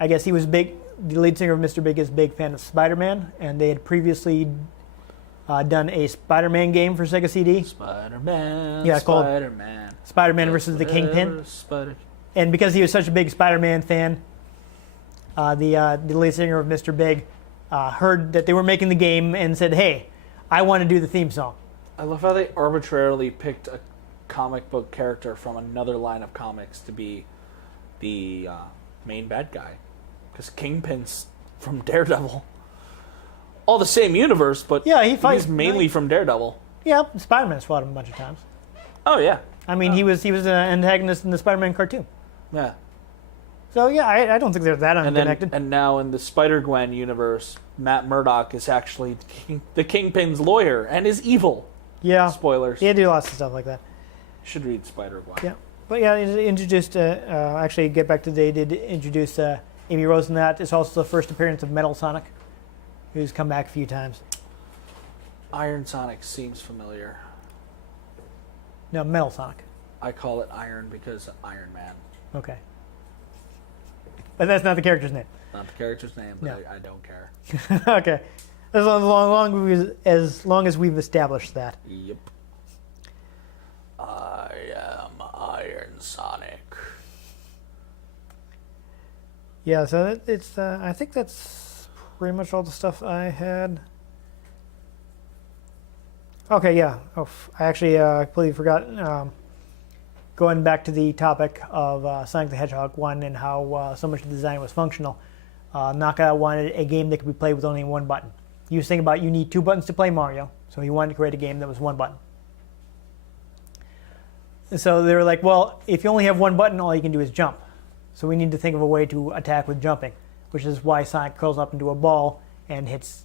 guess he was big. The lead singer of Mr. Big is a big fan of Spider-Man, and they had previously done a Spider-Man game for Sega CD. Spider-Man. Yeah, called Spider-Man. Spider-Man versus the Kingpin. And because he was such a big Spider-Man fan, the lead singer of Mr. Big heard that they were making the game and said, "Hey, I want to do the theme song." I love how they arbitrarily picked a comic book character from another line of comics to be the main bad guy. Because Kingpin's from Daredevil. All the same universe, but Yeah, he fights- he's mainly from Daredevil. Yeah, Spider-Man's fought him a bunch of times. Oh, yeah. I mean, he was an antagonist in the Spider-Man cartoon. Yeah. So yeah, I don't think they're that unconnected. And now in the Spider-Gwen universe, Matt Murdock is actually the Kingpin's lawyer and is evil. Yeah, Spoilers. They do lots of stuff like that. Should read Spider-Gwen. Yeah, but yeah, it introduced. Actually, get back to they did introduce Amy Rose in that. It's also the first appearance of Metal Sonic, who's come back a few times. Iron Sonic seems familiar. No, Metal Sonic. I call it Iron because Iron Man. Okay, but that's not the character's name. Not the character's name, but No. I don't care. Okay, as long as we've established that. Yep. I am Iron Sonic. Yeah, so it's. I think that's pretty much all the stuff I had. Okay, yeah. Oh, I actually completely forgot. Going back to the topic of Sonic the Hedgehog 1 and how so much of the design was functional, Knockout wanted a game that could be played with only one button. He was thinking about you need 2 buttons to play Mario, so he wanted to create a game that was 1 button. And so they were like, well, if you only have 1 button, all you can do is jump. So we need to think of a way to attack with jumping, which is why Sonic curls up into a ball and hits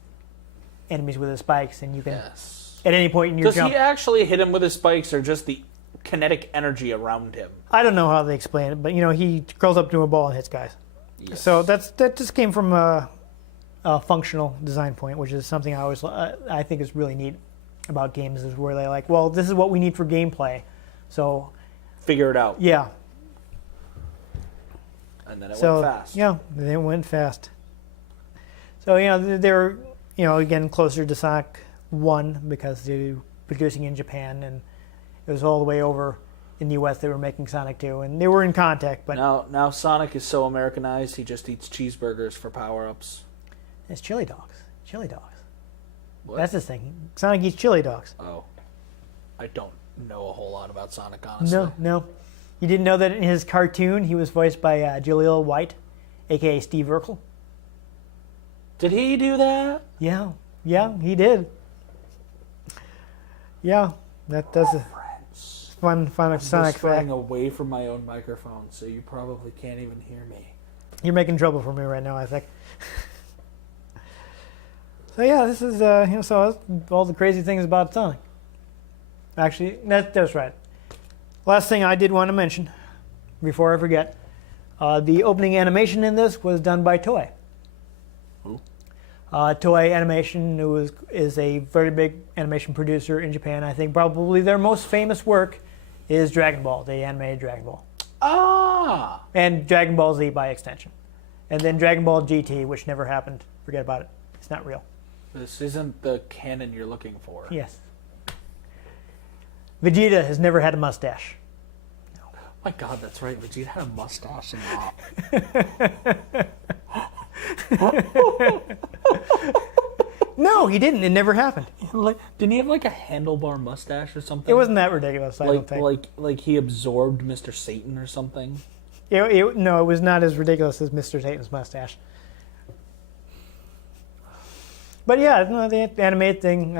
enemies with his spikes, and you can, at any point in your Does jump... he actually hit him with his spikes or just the kinetic energy around him? I don't know how they explain it, but he curls up to a ball and hits guys. Yes. So that just came from a functional design point, which is something I think is really neat about games, is where they're like, well, this is what we need for gameplay, so Figure it out. yeah. And then it So went fast. yeah, it went fast. So they're again closer to Sonic 1 because they're producing in Japan, and it was all the way over in the U.S. they were making Sonic 2, and they were in contact, but Now Sonic is so Americanized, he just eats cheeseburgers for power-ups. it's chili dogs. Chili dogs. What? That's his thing. Sonic eats chili dogs. Oh. I don't know a whole lot about Sonic, honestly. No. You didn't know that in his cartoon he was voiced by Jaleel White, a.k.a. Steve Urkel? Did he do that? Yeah, he did. Yeah, that's a fun Sonic Whispering fact. away from my own microphone, so you probably can't even hear me. You're making trouble for me right now, I think. So yeah, this is so all the crazy things about Sonic. Actually, that's right. Last thing I did want to mention, before I forget, the opening animation in this was done by Toei. Who? Toei Animation is a very big animation producer in Japan. I think probably their most famous work is Dragon Ball, the animated Dragon Ball. Ah! And Dragon Ball Z by extension. And then Dragon Ball GT, which never happened. Forget about it. It's not real. This isn't the canon you're looking for. Yes. Vegeta has never had a mustache. Oh my god, that's right. Vegeta had a mustache in that. No, he didn't. It never happened. Didn't he have like a handlebar mustache or something? It wasn't that ridiculous, I don't think. Like he absorbed Mr. Satan or something? No, it was not as ridiculous as Mr. Satan's mustache. But yeah, no, the animated thing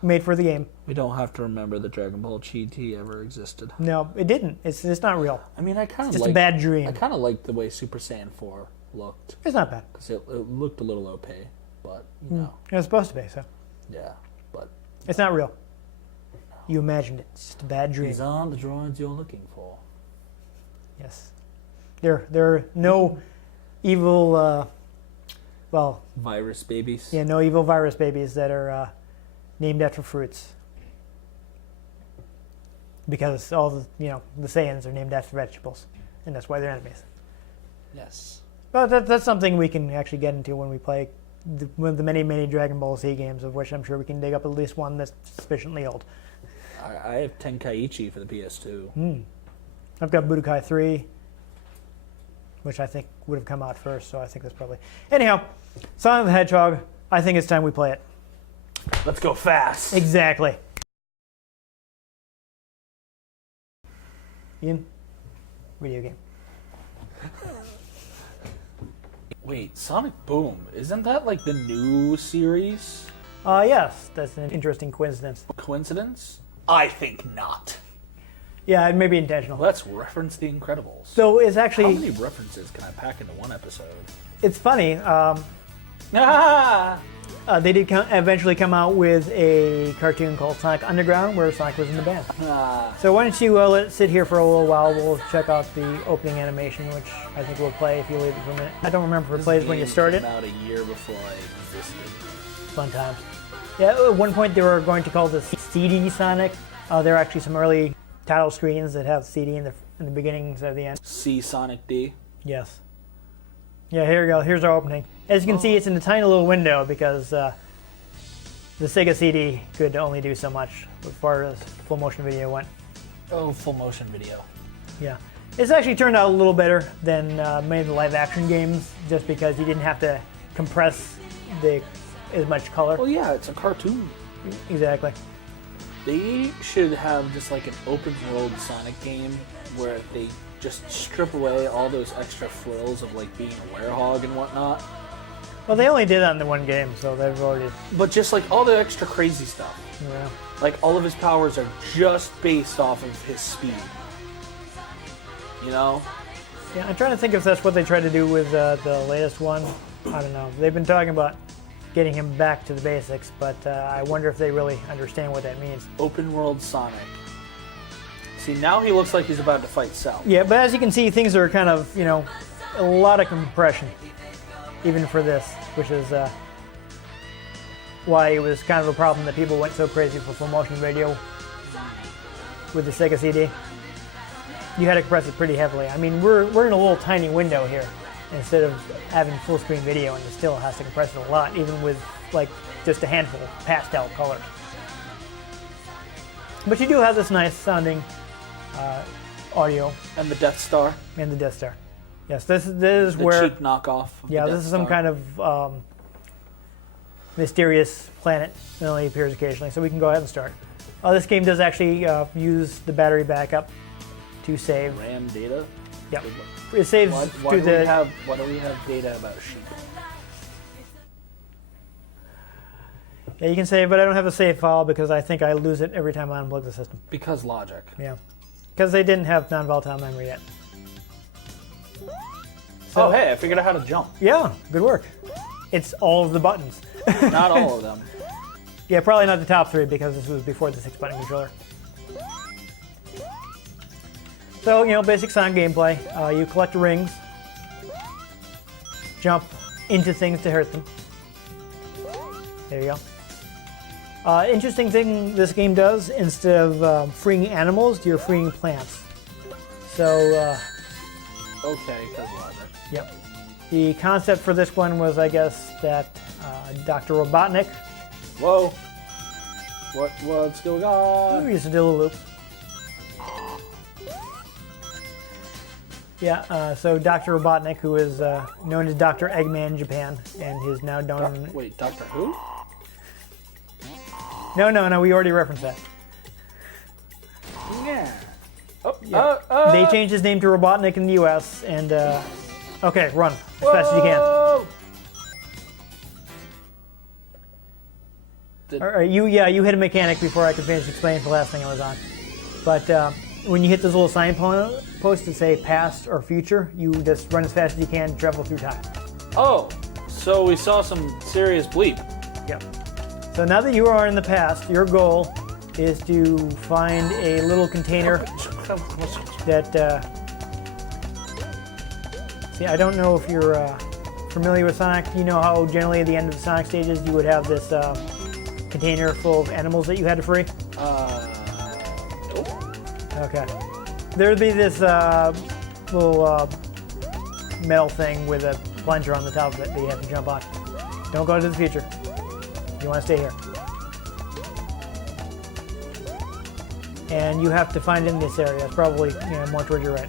made for the game. We don't have to remember that Dragon Ball GT ever existed. No, it didn't. It's not real. I mean, I kind It's of just a bad dream. I kind of liked the way Super Saiyan 4 looked. It's not bad. Because it looked a little OP, but, you know, It was supposed to be, so. yeah. But It's not real. You imagined it. It's just a bad dream. these aren't the droids you're looking for. Yes. There are no evil, Virus babies. yeah, no evil virus babies that are named after fruits. Because all the Saiyans are named after vegetables, and that's why they're enemies. Yes. But that's something we can actually get into when we play one of the many Dragon Ball Z games, of which I'm sure we can dig up at least one that's sufficiently old. I have Tenkaichi for the PS2. I've got Budokai 3, which I think would have come out first, so I think that's probably... Anyhow, Sonic the Hedgehog, I think it's time we play it. Let's go fast. Exactly. Ian, video game. Wait, Sonic Boom, isn't that like the new series? Yes, that's an interesting coincidence. Coincidence? I think not. Yeah, it may be intentional. Let's reference The Incredibles. So it's How actually, many references can I pack into one episode? it's funny. Ah! They did eventually come out with a cartoon called Sonic Underground, where Sonic was in the band. Ah. So why don't you let it sit here for a little while? We'll check out the opening animation, which I think we'll play if you leave it for a minute. I don't remember if it plays when you start it. About a year before I existed. Fun times. Yeah, at one point they were going to call this CD Sonic. There are actually some early title screens that have CD in the beginning instead of the end. See Sonic D. Yes. Yeah, here we go. Here's our opening. As you can see, it's in a tiny little window because the Sega CD could only do so much as far as full motion video went. Oh, full motion video. Yeah. It's actually turned out a little better than many of the live action games, just because you didn't have to compress as much color. Well, yeah, it's a cartoon. Exactly. They should have just like an open world Sonic game where they just strip away all those extra frills of like being a werehog and whatnot. Well, they only did that in the one game, so they've already... But just like all the extra crazy stuff. Yeah. Like all of his powers are just based off of his speed. You know? Yeah, I'm trying to think if that's what they tried to do with the latest one. I don't know. They've been talking about getting him back to the basics, but I wonder if they really understand what that means. Open world Sonic. See, now he looks like he's about to fight Cell. Yeah, but as you can see, things are kind of, a lot of compression, even for this, which is why it was kind of a problem that people went so crazy for full motion video with the Sega CD. You had to compress it pretty heavily. I mean, we're in a little tiny window here instead of having full screen video, and it still has to compress it a lot, even with like just a handful of pastel colors. But you do have this nice sounding audio, And the Death Star. and the Death Star. Yes, this is The where. cheap knockoff. Of Yeah, the this Death is some Star. kind of mysterious planet that only appears occasionally, so we can go ahead and start. This game does actually use the battery backup to save. RAM data. Yep. It saves Why through do we the. have data about sheep? Yeah, you can save, but I don't have a save file because I think I lose it every time I unplug the system. Because logic. Yeah. Because they didn't have non-volatile memory yet. So, Oh, hey, I figured out how to jump. Yeah, good work. It's all of the buttons. Not all of them. Yeah, probably not the top 3 because this was before the 6-button controller. So, basic Sonic gameplay. You collect rings, jump into things to hurt them. There you go. Interesting thing this game does, instead of freeing animals, you're freeing plants. So, Okay, because logic. yep. The concept for this one was, I guess, that Dr. Robotnik, Whoa. What's going on? who used to do a loop. Yeah, so Dr. Robotnik, who is known as Dr. Eggman in Japan, and is now known... Wait, Doctor Who? No, we already referenced that. Yeah. They changed his name to Robotnik in the US, and... okay, run as fast as you can. All right, you hit a mechanic before I could finish explaining the last thing I was on. But when you hit those little signposts that say past or future, you just run as fast as you can, travel through time. Oh, so we saw some serious bleep. Yep. So now that you are in the past, your goal is to find a little container that... see, I don't know if you're familiar with Sonic. You know how generally at the end of the Sonic stages you would have this container full of animals that you had to free? Nope. Okay. There would be this little metal thing with a plunger on the top of it that you have to jump on. Don't go to the future. You want to stay here. And you have to find it in this area. It's probably more towards your right.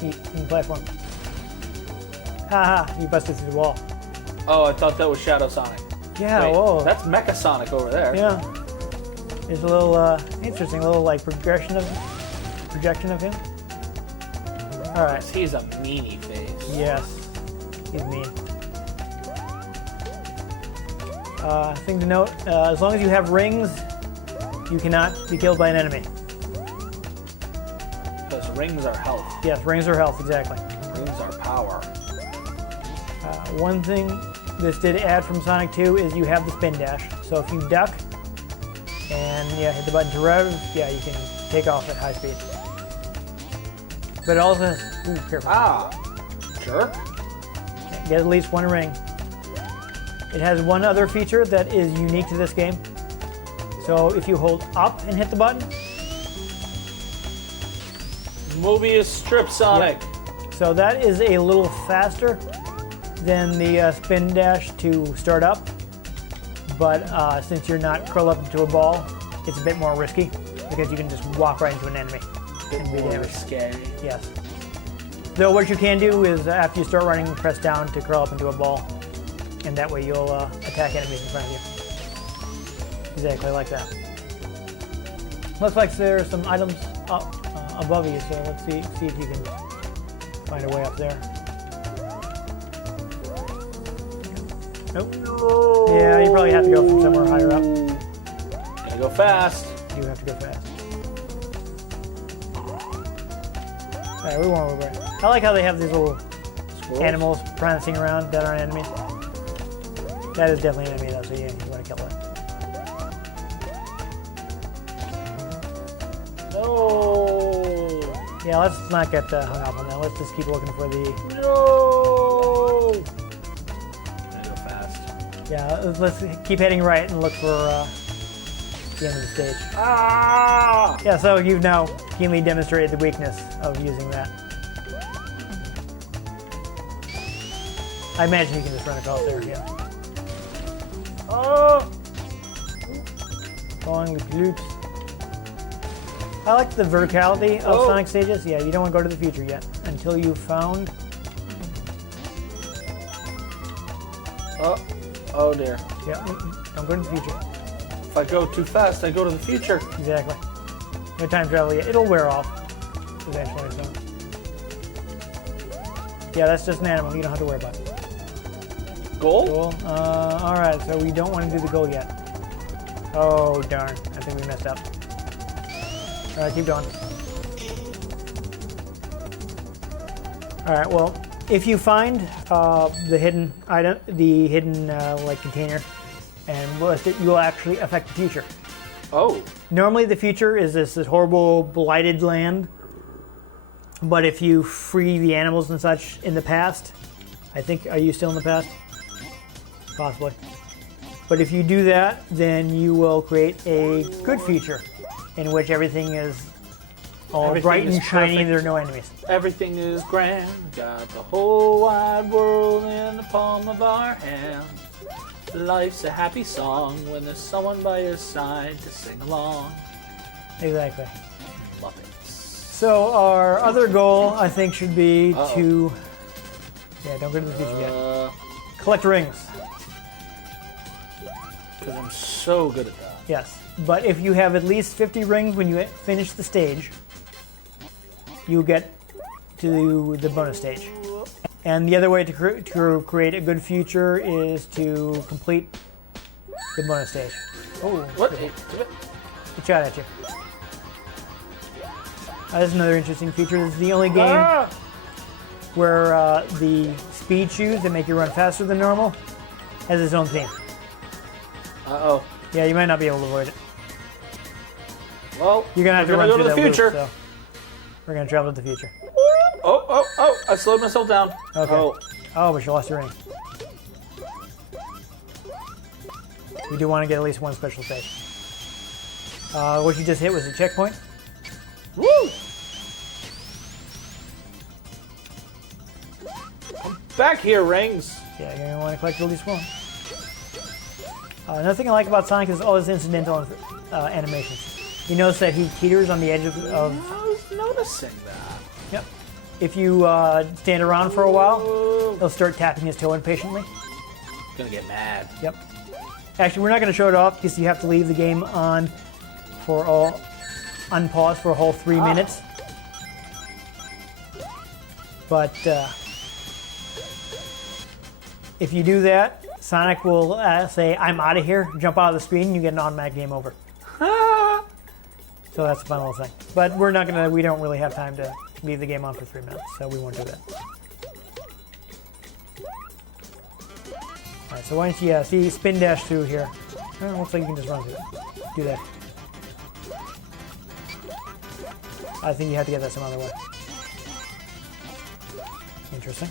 Neat platform. Haha, you busted through the wall. Oh, I thought that was Shadow Sonic. Yeah, Wait, whoa. that's Mecha Sonic over there. Yeah. There's a little interesting little projection of him. All right. He's a meanie face. Yes. He's mean. Thing to note, as long as you have rings, you cannot be killed by an enemy. Because rings are health. Yes, rings are health, exactly. Rings are power. One thing this did add from Sonic 2 is you have the spin dash. So if you duck and hit the button to rev, you can take off at high speed. But it also has, careful. Jerk. Get at least one ring. It has one other feature that is unique to this game. So if you hold up and hit the button, Mobius Strip Sonic. so that is a little faster than the spin dash to start up. But since you're not curled up into a ball, it's a bit more risky because you can just walk right into an enemy and be damaged. Scary. Yes. So what you can do is after you start running, press down to curl up into a ball, and that way you'll attack enemies in front of you. Exactly like that. Looks like there are some items up above you, so let's see if you can find a way up there. Nope. Yeah, you probably have to go from somewhere higher up. Gotta go fast. You have to go fast. Alright, we won't move right. I like how they have these little Squirrels. animals prancing around that aren't enemies. That is definitely an enemy though, so you want to kill that. No. Yeah, let's not get hung up on that. Let's just keep looking for the... No. Gotta go fast. Yeah, let's keep heading right and look for the end of the stage. Ah! Yeah, so you've now keenly demonstrated the weakness of using that. I imagine you can just run across there, yeah. Oh! falling loop-loops. I like the verticality of Sonic stages. Yeah, you don't want to go to the future yet until you've found. Oh dear. Yeah, don't go to the future. If I go too fast, I go to the future. Exactly. No time travel yet. It'll wear off eventually. So. Yeah, that's just an animal. You don't have to worry about it. Goal? Cool. All right, so we don't want to do the goal yet. Oh darn! I think we messed up. All right, keep going. All right. Well, if you find the hidden item, the hidden like container, and list it, you will actually affect the future. Oh. Normally, the future is this horrible blighted land. But if you free the animals and such in the past, I think, are you still in the past? Possibly. But if you do that, then you will create a good future in which everything is all Everything bright is and shiny perfect. and there are no enemies. Everything is grand. Got the whole wide world in the palm of our hand. Life's a happy song when there's someone by your side to sing along. Exactly. Love it. So our other goal, I think, should be to... Yeah, don't go to the future yet. Collect rings. Because I'm so good at that. Yes. But if you have at least 50 rings when you finish the stage, you get to the bonus stage. And the other way to create a good future is to complete the bonus stage. Oh, What? It shot at you. This is another interesting feature. This is the only game where the speed shoes that make you run faster than normal has its own theme. Uh-oh. Yeah, you might not be able to avoid it. Well, You're gonna have to we're run gonna through go to that the future. loop, so we're gonna travel to the future. Oh, I slowed myself down. Okay. Oh, but you lost your ring. We do want to get at least one special stage. What you just hit was a checkpoint. Woo! Come back here, rings. Yeah, you're gonna want to collect at least one. Another thing I like about Sonic is all his incidental animations. You notice that he teeters on the edge of I was noticing that. Yep. If you stand around for a while, he'll start tapping his toe impatiently. Gonna get mad. Yep. Actually, we're not going to show it off because you have to leave the game on for unpaused for a whole 3 minutes. But if you do that, Sonic will say, "I'm out of here," jump out of the screen, and you get an automatic game over. So that's a fun little thing. But we don't really have time to leave the game on for 3 minutes, so we won't do that. Alright, so why don't you see spin dash through here. Oh, looks like you can just run through it. Do that. I think you have to get that some other way. Interesting.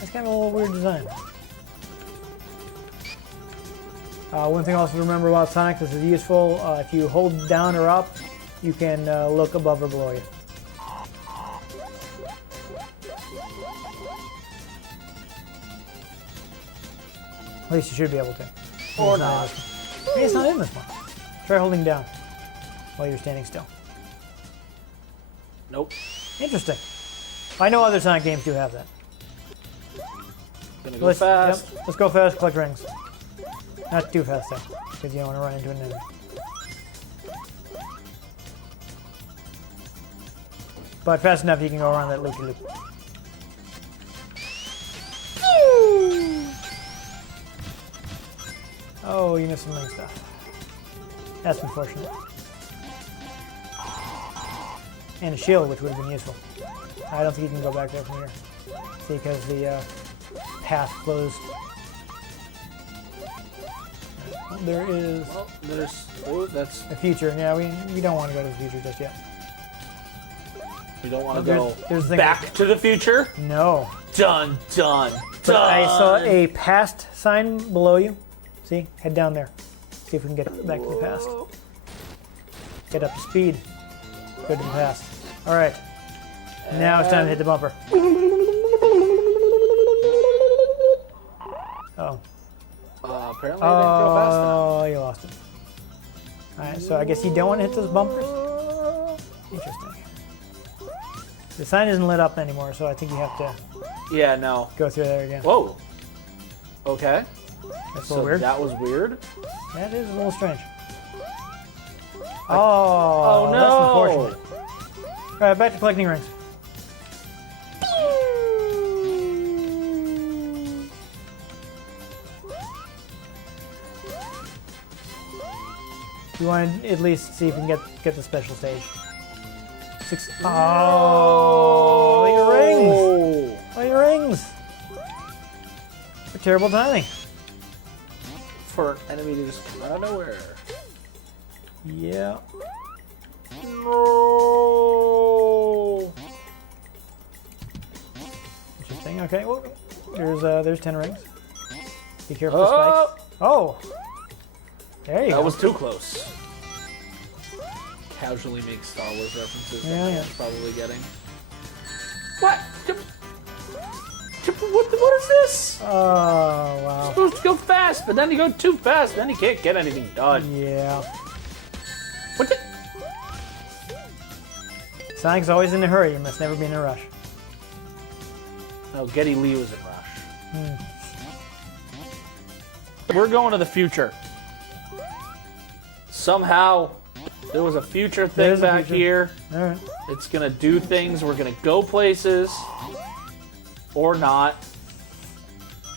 That's kind of a little weird design. One thing also to remember about Sonic, this is useful. If you hold down or up, you can look above or below you. At least you should be able to. Or not. Maybe it's not in this one. Try holding down while you're standing still. Nope. Interesting. I know other Sonic games do have that. Gonna go fast. Yep, let's go fast, collect rings. Not too fast though, because you don't want to run into an enemy. But fast enough you can go around that loopy-loop. Oh, you missed some ring stuff. That's unfortunate. And a shield, which would have been useful. I don't think you can go back there from here. See, because the path closed. There is Well, that's. a future. Yeah, we don't want to go to the future just yet. We don't want to There's go the thing- back to the future. No. Dun dun But dun. I saw a past sign below you. See? Head down there. See if we can get back to the past. Get up to speed. Go to the past. Alright. Now it's time to hit the bumper. Oh. apparently I didn't go fast enough. Oh, you lost it. Alright, so I guess you don't want to hit those bumpers? Interesting. The sign isn't lit up anymore, so I think you have to Yeah, no. go through there again. Whoa. Okay. That's a So little weird. that was weird. That is a little strange. Oh, no. that's unfortunate. Alright, back to collecting rings. You want to at least see if we can get the special stage. Oh, your rings! Oh, your rings! Terrible timing. For an enemy to just come out of nowhere. Yeah. No. Interesting. Okay. Well, there's 10 rings. Be careful of Oh! spikes. Oh. There you go. That was too close. Casually make Star Wars references. Yeah, that yeah. I'm probably getting. What? What is this? Oh, wow. You're supposed to go fast, but then you go too fast, then you can't get anything done. Yeah. What the? Sonic's always in a hurry. You must never be in a rush. No, Geddy Lee was in Rush. We're going to the future. Somehow, there was a future thing There's a back future. here. All right. It's gonna do things. We're gonna go places, or not.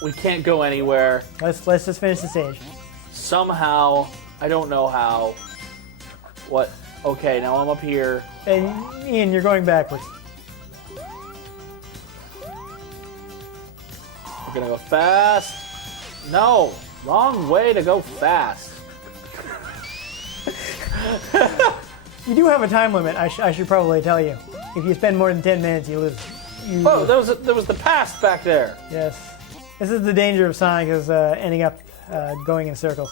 We can't go anywhere. Let's just finish the stage. Somehow, I don't know how. What? Okay, now I'm up here. And Ian, you're going backwards. We're gonna go fast. No, wrong way to go fast. You do have a time limit. I should probably tell you. If you spend more than 10 minutes, you lose. Oh, there was the past back there. Yes. This is the danger of Sonic, is ending up going in circles.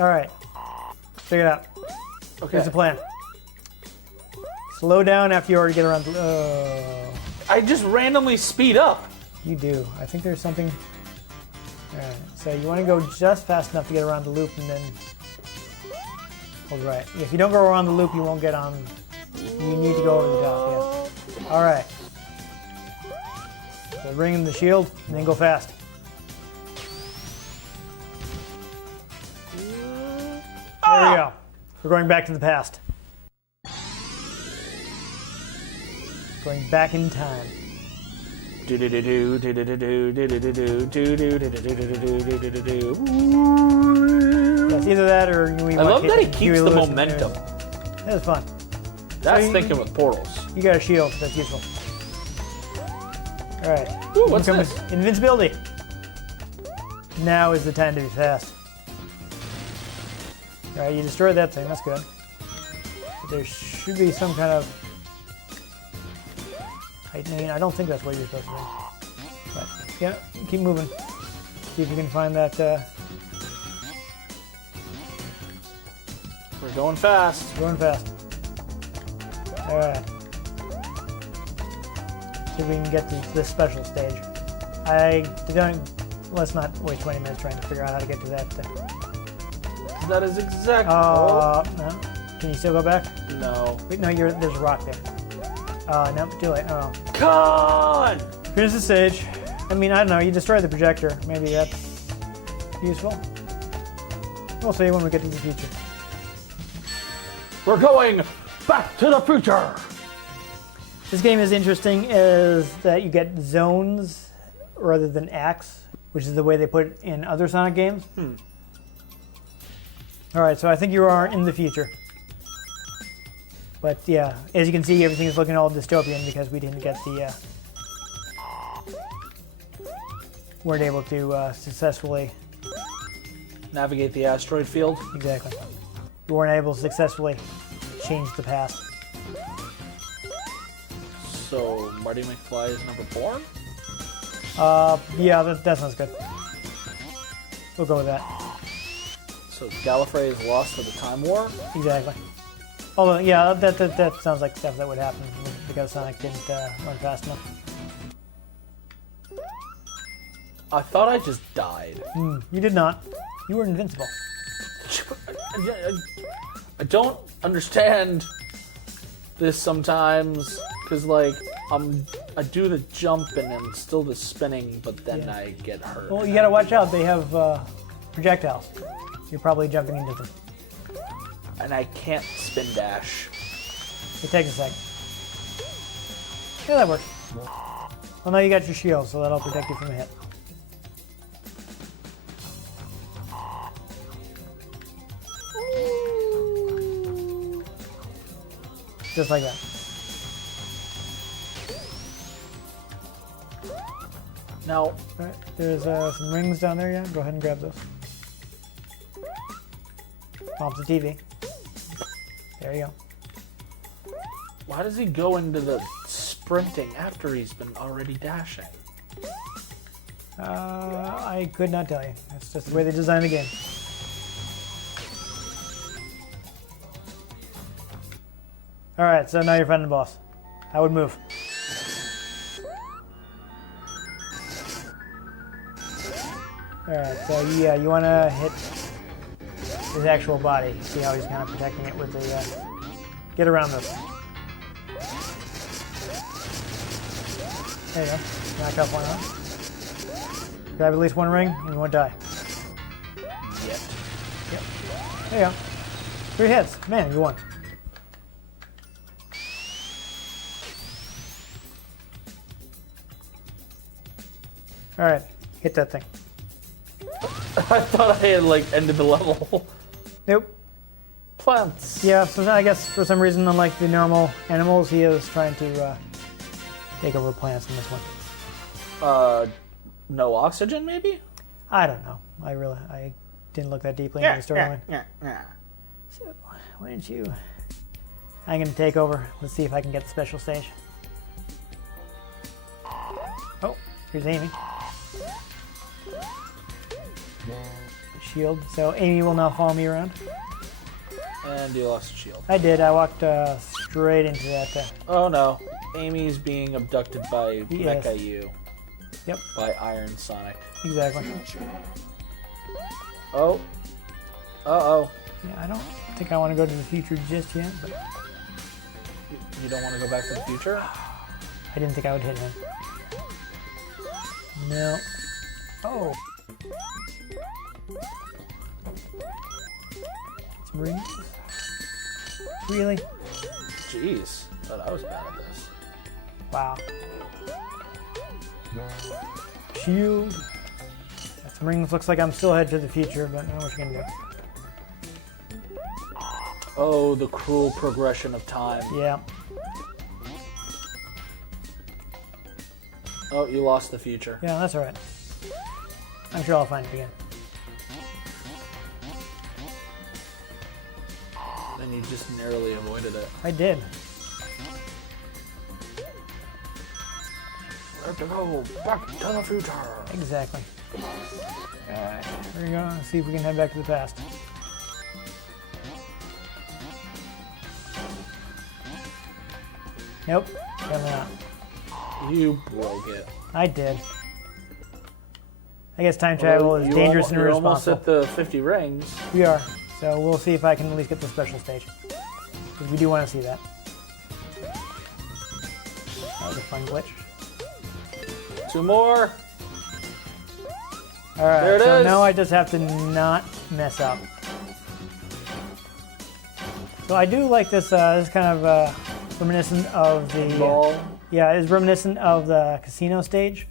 All right. Figure it out. Okay. Here's the plan. Slow down after you already get around. I just randomly speed up. You do. I think there's something. All right. So you want to go just fast enough to get around the loop, and then hold right. If you don't go around the loop, you won't get on. You need to go over the top. Yeah. All right. So ring in the shield, and then go fast. There we go. We're going back to the past. Going back in time. Yes, either that or we I love might that he hit keeps Huey the Lewis. momentum. That was fun. That's So thinking with portals. You got a shield, that's useful. Alright. Ooh, what's Income this? is invincibility. Now is the time to be fast. Alright, you destroyed that thing, that's good. But there should be some kind of heightening. I don't think that's what you're supposed to do. But, yeah, keep moving. See if you can find that, We're going fast. going fast. Alright. See if we can get to this special stage. Let's not waste 20 minutes trying to figure out how to get to that. That is exactly. No. Can you still go back? No. Wait, no, there's a rock there. No, too late. Oh. Con! Finish the stage. I mean, I don't know, you destroyed the projector. Maybe that's useful. We'll see when we get to the future. We're going back to the future. This game is interesting is that you get zones rather than acts, which is the way they put it in other Sonic games. Alright, so I think you are in the future. But yeah, as you can see, everything is looking all dystopian because we didn't get the... weren't able to successfully... Navigate the asteroid field. Exactly. We weren't able to successfully change the past. So, Marty McFly is number 4? Yeah, that sounds good. We'll go with that. So, Gallifrey is lost to the Time War? Exactly. Although, yeah, that sounds like stuff that would happen because Sonic didn't run fast enough. I thought I just died. You did not. You were invincible. I don't understand this sometimes, because like I do the jump and I'm still the spinning, but then Yeah. I get hurt. Well, you gotta watch out. They have projectiles. You're probably jumping into them. And I can't spin dash. It takes a sec. Yeah, that works. Well, now you got your shield, so that'll protect you from a hit. Just like that. Now, All right, there's some rings down there, yeah? Go ahead and grab those. Pops the TV. There you go. why does he go into the sprinting after he's been already dashing? I could not tell you. That's just the way they designed the game. Alright, so now you're fighting the boss. I would move. Alright, so yeah, you want to hit his actual body. See how he's kind of protecting it with the... get around this. There you go. Knock off one off. Grab at least one ring, and you won't die. Yep. Yep. There you go. 3 hits. Man, you won. Alright, hit that thing. I thought I had like ended the level. Nope. Plants. Yeah, so I guess for some reason, unlike the normal animals, he is trying to take over plants in this one. No oxygen, maybe? I don't know. I didn't look that deeply into the storyline. Yeah. So, why don't you... I'm going to take over. Let's see if I can get the special stage. Oh, here's Amy. Shield. So Amy will now follow me around. And you lost the shield. I did. I walked straight into that. Oh no. Amy's being abducted by Yes. Mecha U. Yep, By Iron Sonic. exactly. Oh. Uh-oh. Yeah, I don't think I want to go to the future just yet, but You don't want to go back to the future? I didn't think I would hit him. No. Oh. Some rings. Really? Jeez. Thought I was bad at this. Wow. Shield. Got some rings. Looks like I'm still headed to the future, but not what you can do. Oh, the cruel progression of time. Yeah. Oh, you lost the future. Yeah, that's alright. I'm sure I'll find it again. And you just narrowly avoided it. I did. We have to go back to the future. Exactly. Alright, here we go. Let's see if we can head back to the past. Nope, definitely not. You broke it. I did. I guess time travel is dangerous and You're almost irresponsible. at the 50 rings. We are. So we'll see if I can at least get the special stage. Because we do want to see that. That was a fun glitch. 2 more. Alright, There it so is. now I just have to not mess up. So I do like this, this is kind of reminiscent of the... Ball. Yeah, it's reminiscent of the casino stage,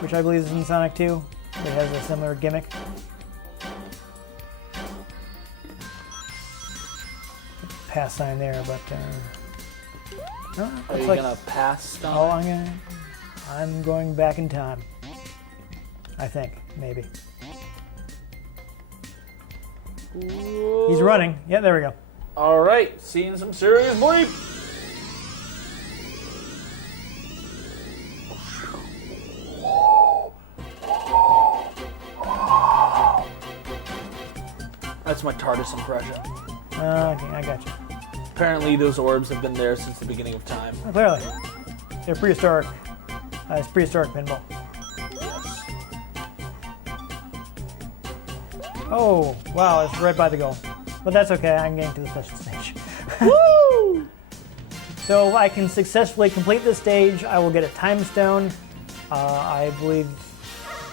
which I believe is in Sonic 2. It has a similar gimmick. Pass sign there, but no, Are looks you like gonna pass oh, Sonic? I'm going back in time. I think maybe he's running. Yeah, there we go. All right, seeing some serious bleep. That's my TARDIS impression. Okay, I got you. Apparently, those orbs have been there since the beginning of time. Oh, clearly, they're prehistoric. It's prehistoric pinball. Yes. Oh, wow, it's right by the goal. But that's okay, I'm getting to the special stage. Woo! So if I can successfully complete this stage, I will get a time stone. I believe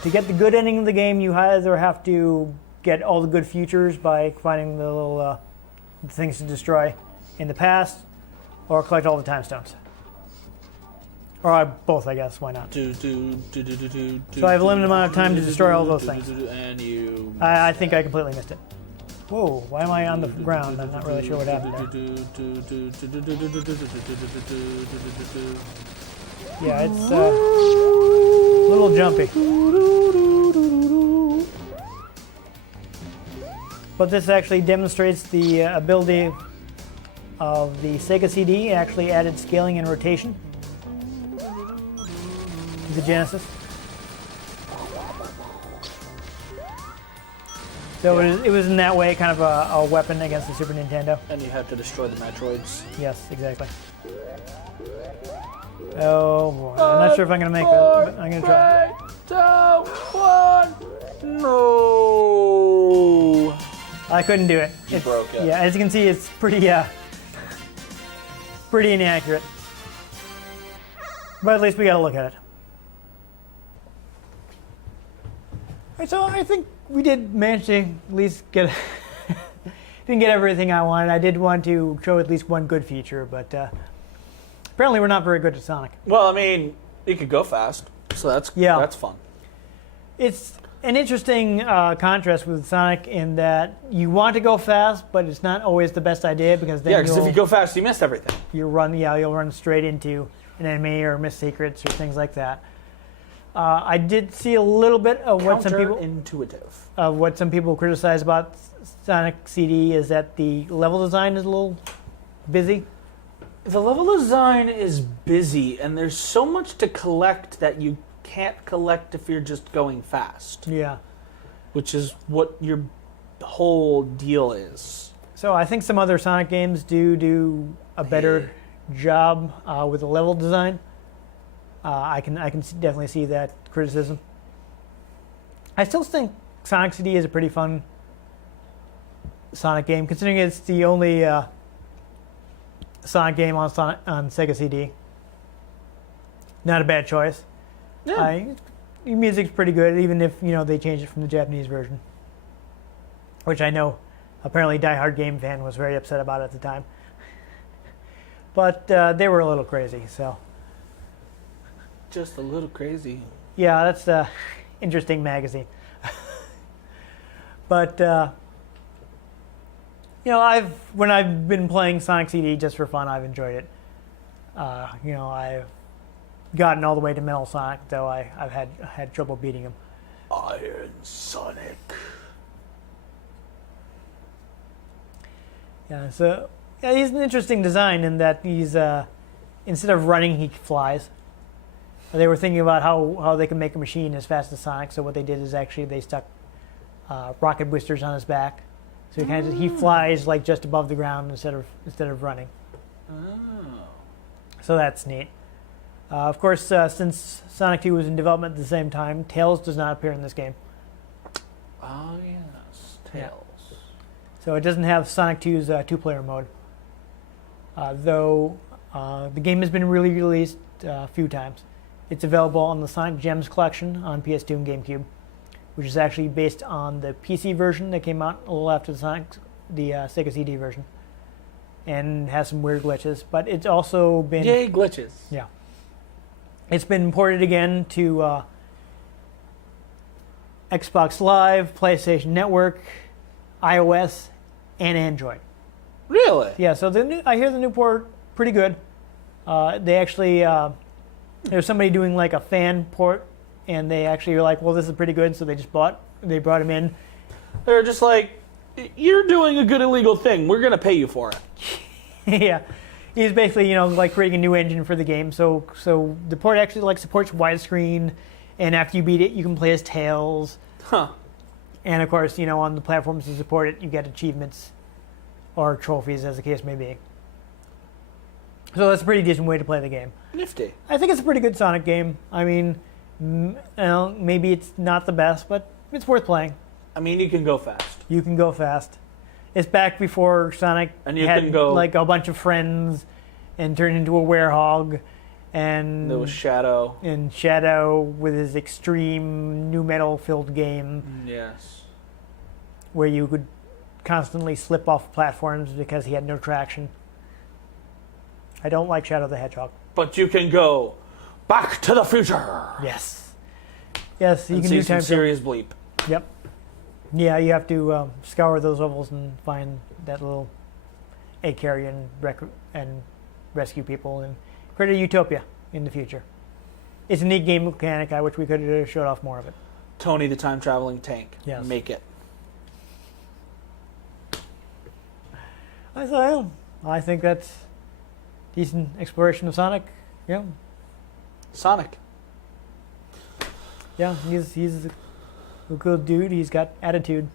to get the good ending of the game, you either have to get all the good futures by finding the little things to destroy in the past, or collect all the time stones. Or both, I guess. Why not? So I have a limited amount of time to destroy all those things. And you. I think I completely missed it. Whoa, why am I on the ground? I'm not really sure what happened there. Yeah, it's a little jumpy. But this actually demonstrates the ability of the Sega CD. It actually added scaling and rotation to the Genesis. So it was in that way kind of a weapon against the Super Nintendo. And you have to destroy the Metroids. Yes, exactly. Oh boy, I'm not sure if I'm going to make it, but I'm going to try. 3, 2, 1. No. I couldn't do it. You broke it. Yeah, as you can see, it's pretty pretty inaccurate. But at least we got to look at it. Alright, so I think we did manage to at least get... didn't get everything I wanted. I did want to show at least one good feature, but apparently we're not very good at Sonic. Well, I mean, you could go fast, so that's fun. It's an interesting contrast with Sonic in that you want to go fast, but it's not always the best idea because then because if you go fast, you missed everything. You'll run straight into an enemy or miss secrets or things like that. I did see a little bit of what some people criticize about Sonic CD is that the level design is a little busy. The level design is busy, and there's so much to collect that you can't collect if you're just going fast. Yeah. Which is what your whole deal is. So I think some other Sonic games do a better job with the level design. I can definitely see that criticism. I still think Sonic CD is a pretty fun Sonic game, considering it's the only Sonic game on Sega CD. Not a bad choice. Yeah. The music's pretty good, even if they changed it from the Japanese version, which I know apparently Die Hard Game Fan was very upset about at the time. But they were a little crazy, so. Just a little crazy. Yeah, that's an interesting magazine. But when I've been playing Sonic CD just for fun, I've enjoyed it. I've gotten all the way to Metal Sonic, though I've had trouble beating him. Iron Sonic. Yeah, so he's an interesting design in that he's instead of running, he flies. They were thinking about how they can make a machine as fast as Sonic, so what they did is actually they stuck rocket boosters on his back, so he flies like just above the ground instead of running. Oh. So that's neat. Of course, since Sonic 2 was in development at the same time, Tails does not appear in this game. Oh yes, Tails. Yeah. So it doesn't have Sonic 2's two-player mode, though the game has been re-released a few times. It's available on the Sonic Gems collection on PS2 and GameCube, which is actually based on the PC version that came out a little after the Sega CD version, and has some weird glitches. But it's also been glitches. Yeah, it's been ported again to Xbox Live, PlayStation Network, iOS, and Android. Really? Yeah. So I hear the new port pretty good. They actually. There's somebody doing like a fan port, and they actually were like, well, this is pretty good, so they brought him in. They're just like, you're doing a good illegal thing. We're going to pay you for it. Yeah. He's basically, like creating a new engine for the game. So the port actually supports widescreen, and after you beat it, you can play as Tails. Huh. And of course, on the platforms that support it, you get achievements or trophies, as the case may be. So that's a pretty decent way to play the game. Nifty. I think it's a pretty good Sonic game. I mean, maybe it's not the best, but it's worth playing. I mean, you can go fast. You can go fast. It's back before Sonic And you had can go- like a bunch of friends and turned into a werehog, and There was Shadow. and Shadow with his extreme new metal filled game Yes. where you could constantly slip off platforms because he had no traction. I don't like Shadow the Hedgehog. But you can go back to the future. Yes. Yes, you And can see do some time travel. serious bleep. Yep. Yeah, you have to scour those levels and find that little egg carrier and rescue people and create a utopia in the future. It's a neat game mechanic. I wish we could have showed off more of it. Tony the time traveling tank. Yes. Make it. I think that's decent exploration of Sonic. Yeah, Sonic. yeah, he's a good dude. He's got attitude.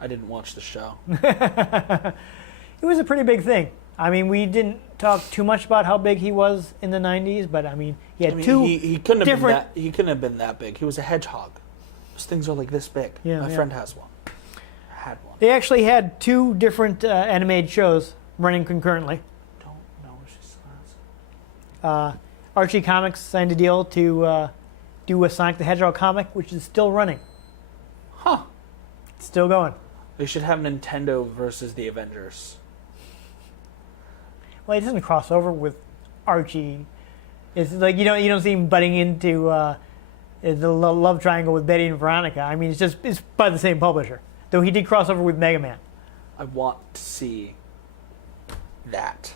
I didn't watch the show. It was a pretty big thing. I mean, we didn't talk too much about how big he was in the '90s, but I mean, he had two. He couldn't have different- been that. He couldn't have been that big. He was a hedgehog. Those things are like this big. Yeah, My yeah. friend has one. Had one. They actually had two different animated shows running concurrently. Don't know if she still has it. Archie Comics signed a deal to do a Sonic the Hedgehog comic, which is still running. Huh. It's still going. They should have Nintendo versus the Avengers. Well, it doesn't cross over with Archie. It's like you don't see him butting into the love triangle with Betty and Veronica. I mean, it's by the same publisher. Though he did cross over with Mega Man. I want to see that.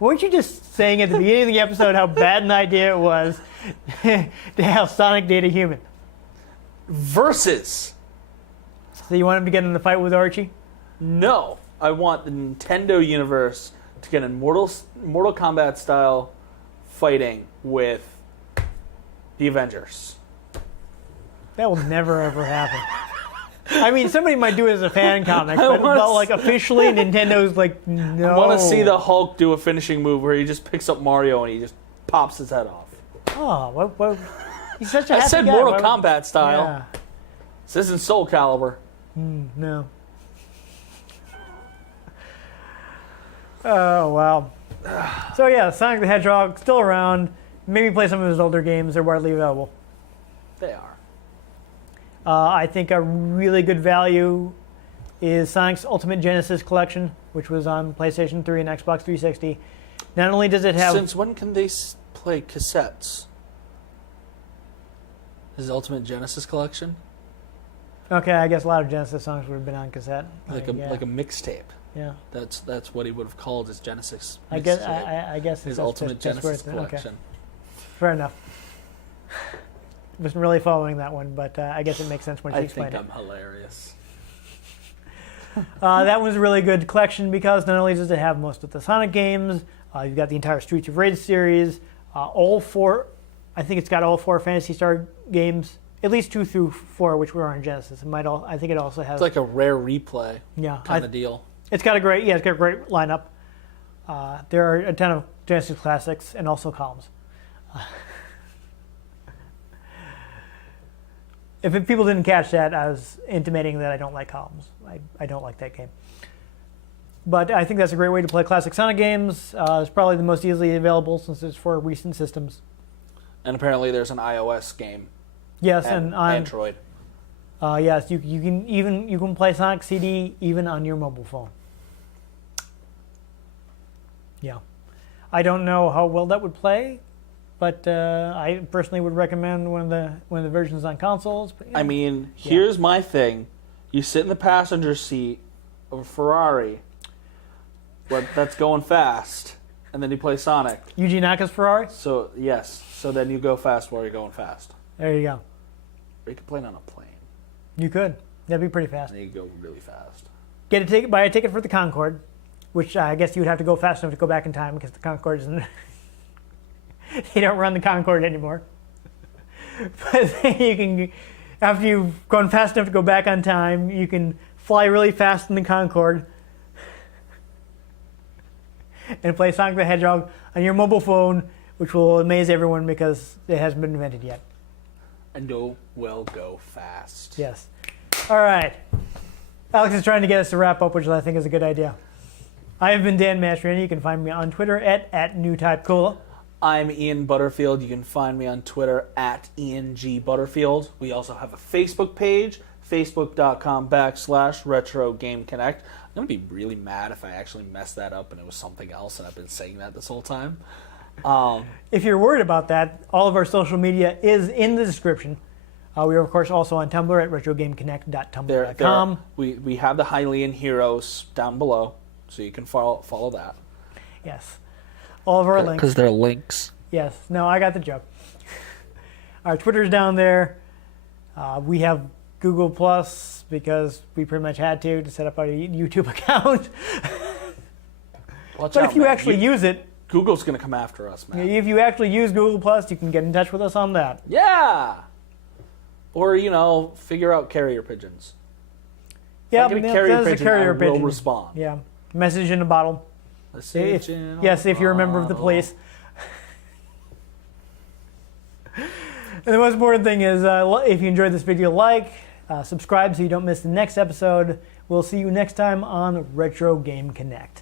Weren't you just saying at the beginning of the episode how bad an idea it was to have Sonic date a human? Versus. So you want him to get in the fight with Archie? No. I want the Nintendo universe to get in Mortal Kombat style fighting with the Avengers. That will never ever happen. I mean, somebody might do it as a fan comic, I but wanna like officially, Nintendo's like, no. I want to see the Hulk do a finishing move where he just picks up Mario and he just pops his head off. Oh, what? He's such a I happy said guy. Mortal Why would- Kombat style. Yeah. This isn't Soul Calibur. No. Oh, wow. So, yeah, Sonic the Hedgehog, still around. Maybe play some of his older games. They're widely available. They are. I think a really good value is Sonic's Ultimate Genesis Collection, which was on PlayStation 3 and Xbox 360. Not only does it have... Since when can they play cassettes? His Ultimate Genesis collection? Okay, I guess a lot of Genesis songs would have been on cassette. Like yeah. a mixtape. Yeah. That's what he would have called his Genesis. I guess mixtape. I guess His that's- Ultimate that's where Genesis it's- okay. collection. Fair enough. Wasn't really following that one, but I guess it makes sense when she I explained think it. I'm hilarious. That was a really good collection because not only does it have most of the Sonic games, you've got the entire Streets of Rage series, all four. I think it's got all four Phantasy Star games, at least 2 through 4, which were on Genesis. I think it also has. It's like a rare replay yeah, kind of deal. It's got a great lineup. There are a ton of Genesis classics and also columns. If people didn't catch that, I was intimating that I don't like columns. I don't like that game. But I think that's a great way to play classic Sonic games. It's probably the most easily available since it's for recent systems. And apparently there's an iOS game. Yes, And on Android. yes, you can play Sonic CD even on your mobile phone. Yeah, I don't know how well that would play, but I personally would recommend one of the versions on consoles. But, I mean, here's my thing. You sit in the passenger seat of a Ferrari that's going fast, and then you play Sonic. Yuji Naka's Ferrari. So, yes. So then you go fast while you're going fast. There you go. Or you can play it on a plane. You could. That'd be pretty fast. And you go really fast. Get a ticket. Buy a ticket for the Concorde, which I guess you would have to go fast enough to go back in time because the Concorde isn't. They don't run the Concorde anymore. But then you can, after you've gone fast enough to go back on time, you can fly really fast in the Concorde and play Sonic the Hedgehog on your mobile phone, which will amaze everyone because it hasn't been invented yet. And will go fast. Yes. All right. Alex is trying to get us to wrap up, which I think is a good idea. I have been Dan Mastriani. You can find me on Twitter at NewTypeCola. I'm Ian Butterfield. You can find me on Twitter at Ian G. Butterfield. We also have a Facebook page, facebook.com/RetroGameConnect. I'm going to be really mad if I actually messed that up and it was something else and I've been saying that this whole time. If you're worried about that, all of our social media is in the description. We are, of course, also on Tumblr at retrogameconnect.tumblr.com. We have the Hylian Heroes down below, so you can follow that. Yes. All of our links. Because they're links. Yes. No, I got the joke. Our Twitter's down there. We have Google Plus because we pretty much had to set up our YouTube account. Watch But out, if you man. actually use it, Google's going to come after us, man. if you actually use Google Plus, you can get in touch with us on that. Yeah! Or, figure out carrier pigeons. Yeah, If I get a carrier pigeon, I will respond. Yeah. Message in a bottle. If you're a member of the police. And the most important thing is, if you enjoyed this video, subscribe so you don't miss the next episode. We'll see you next time on Retro Game Connect.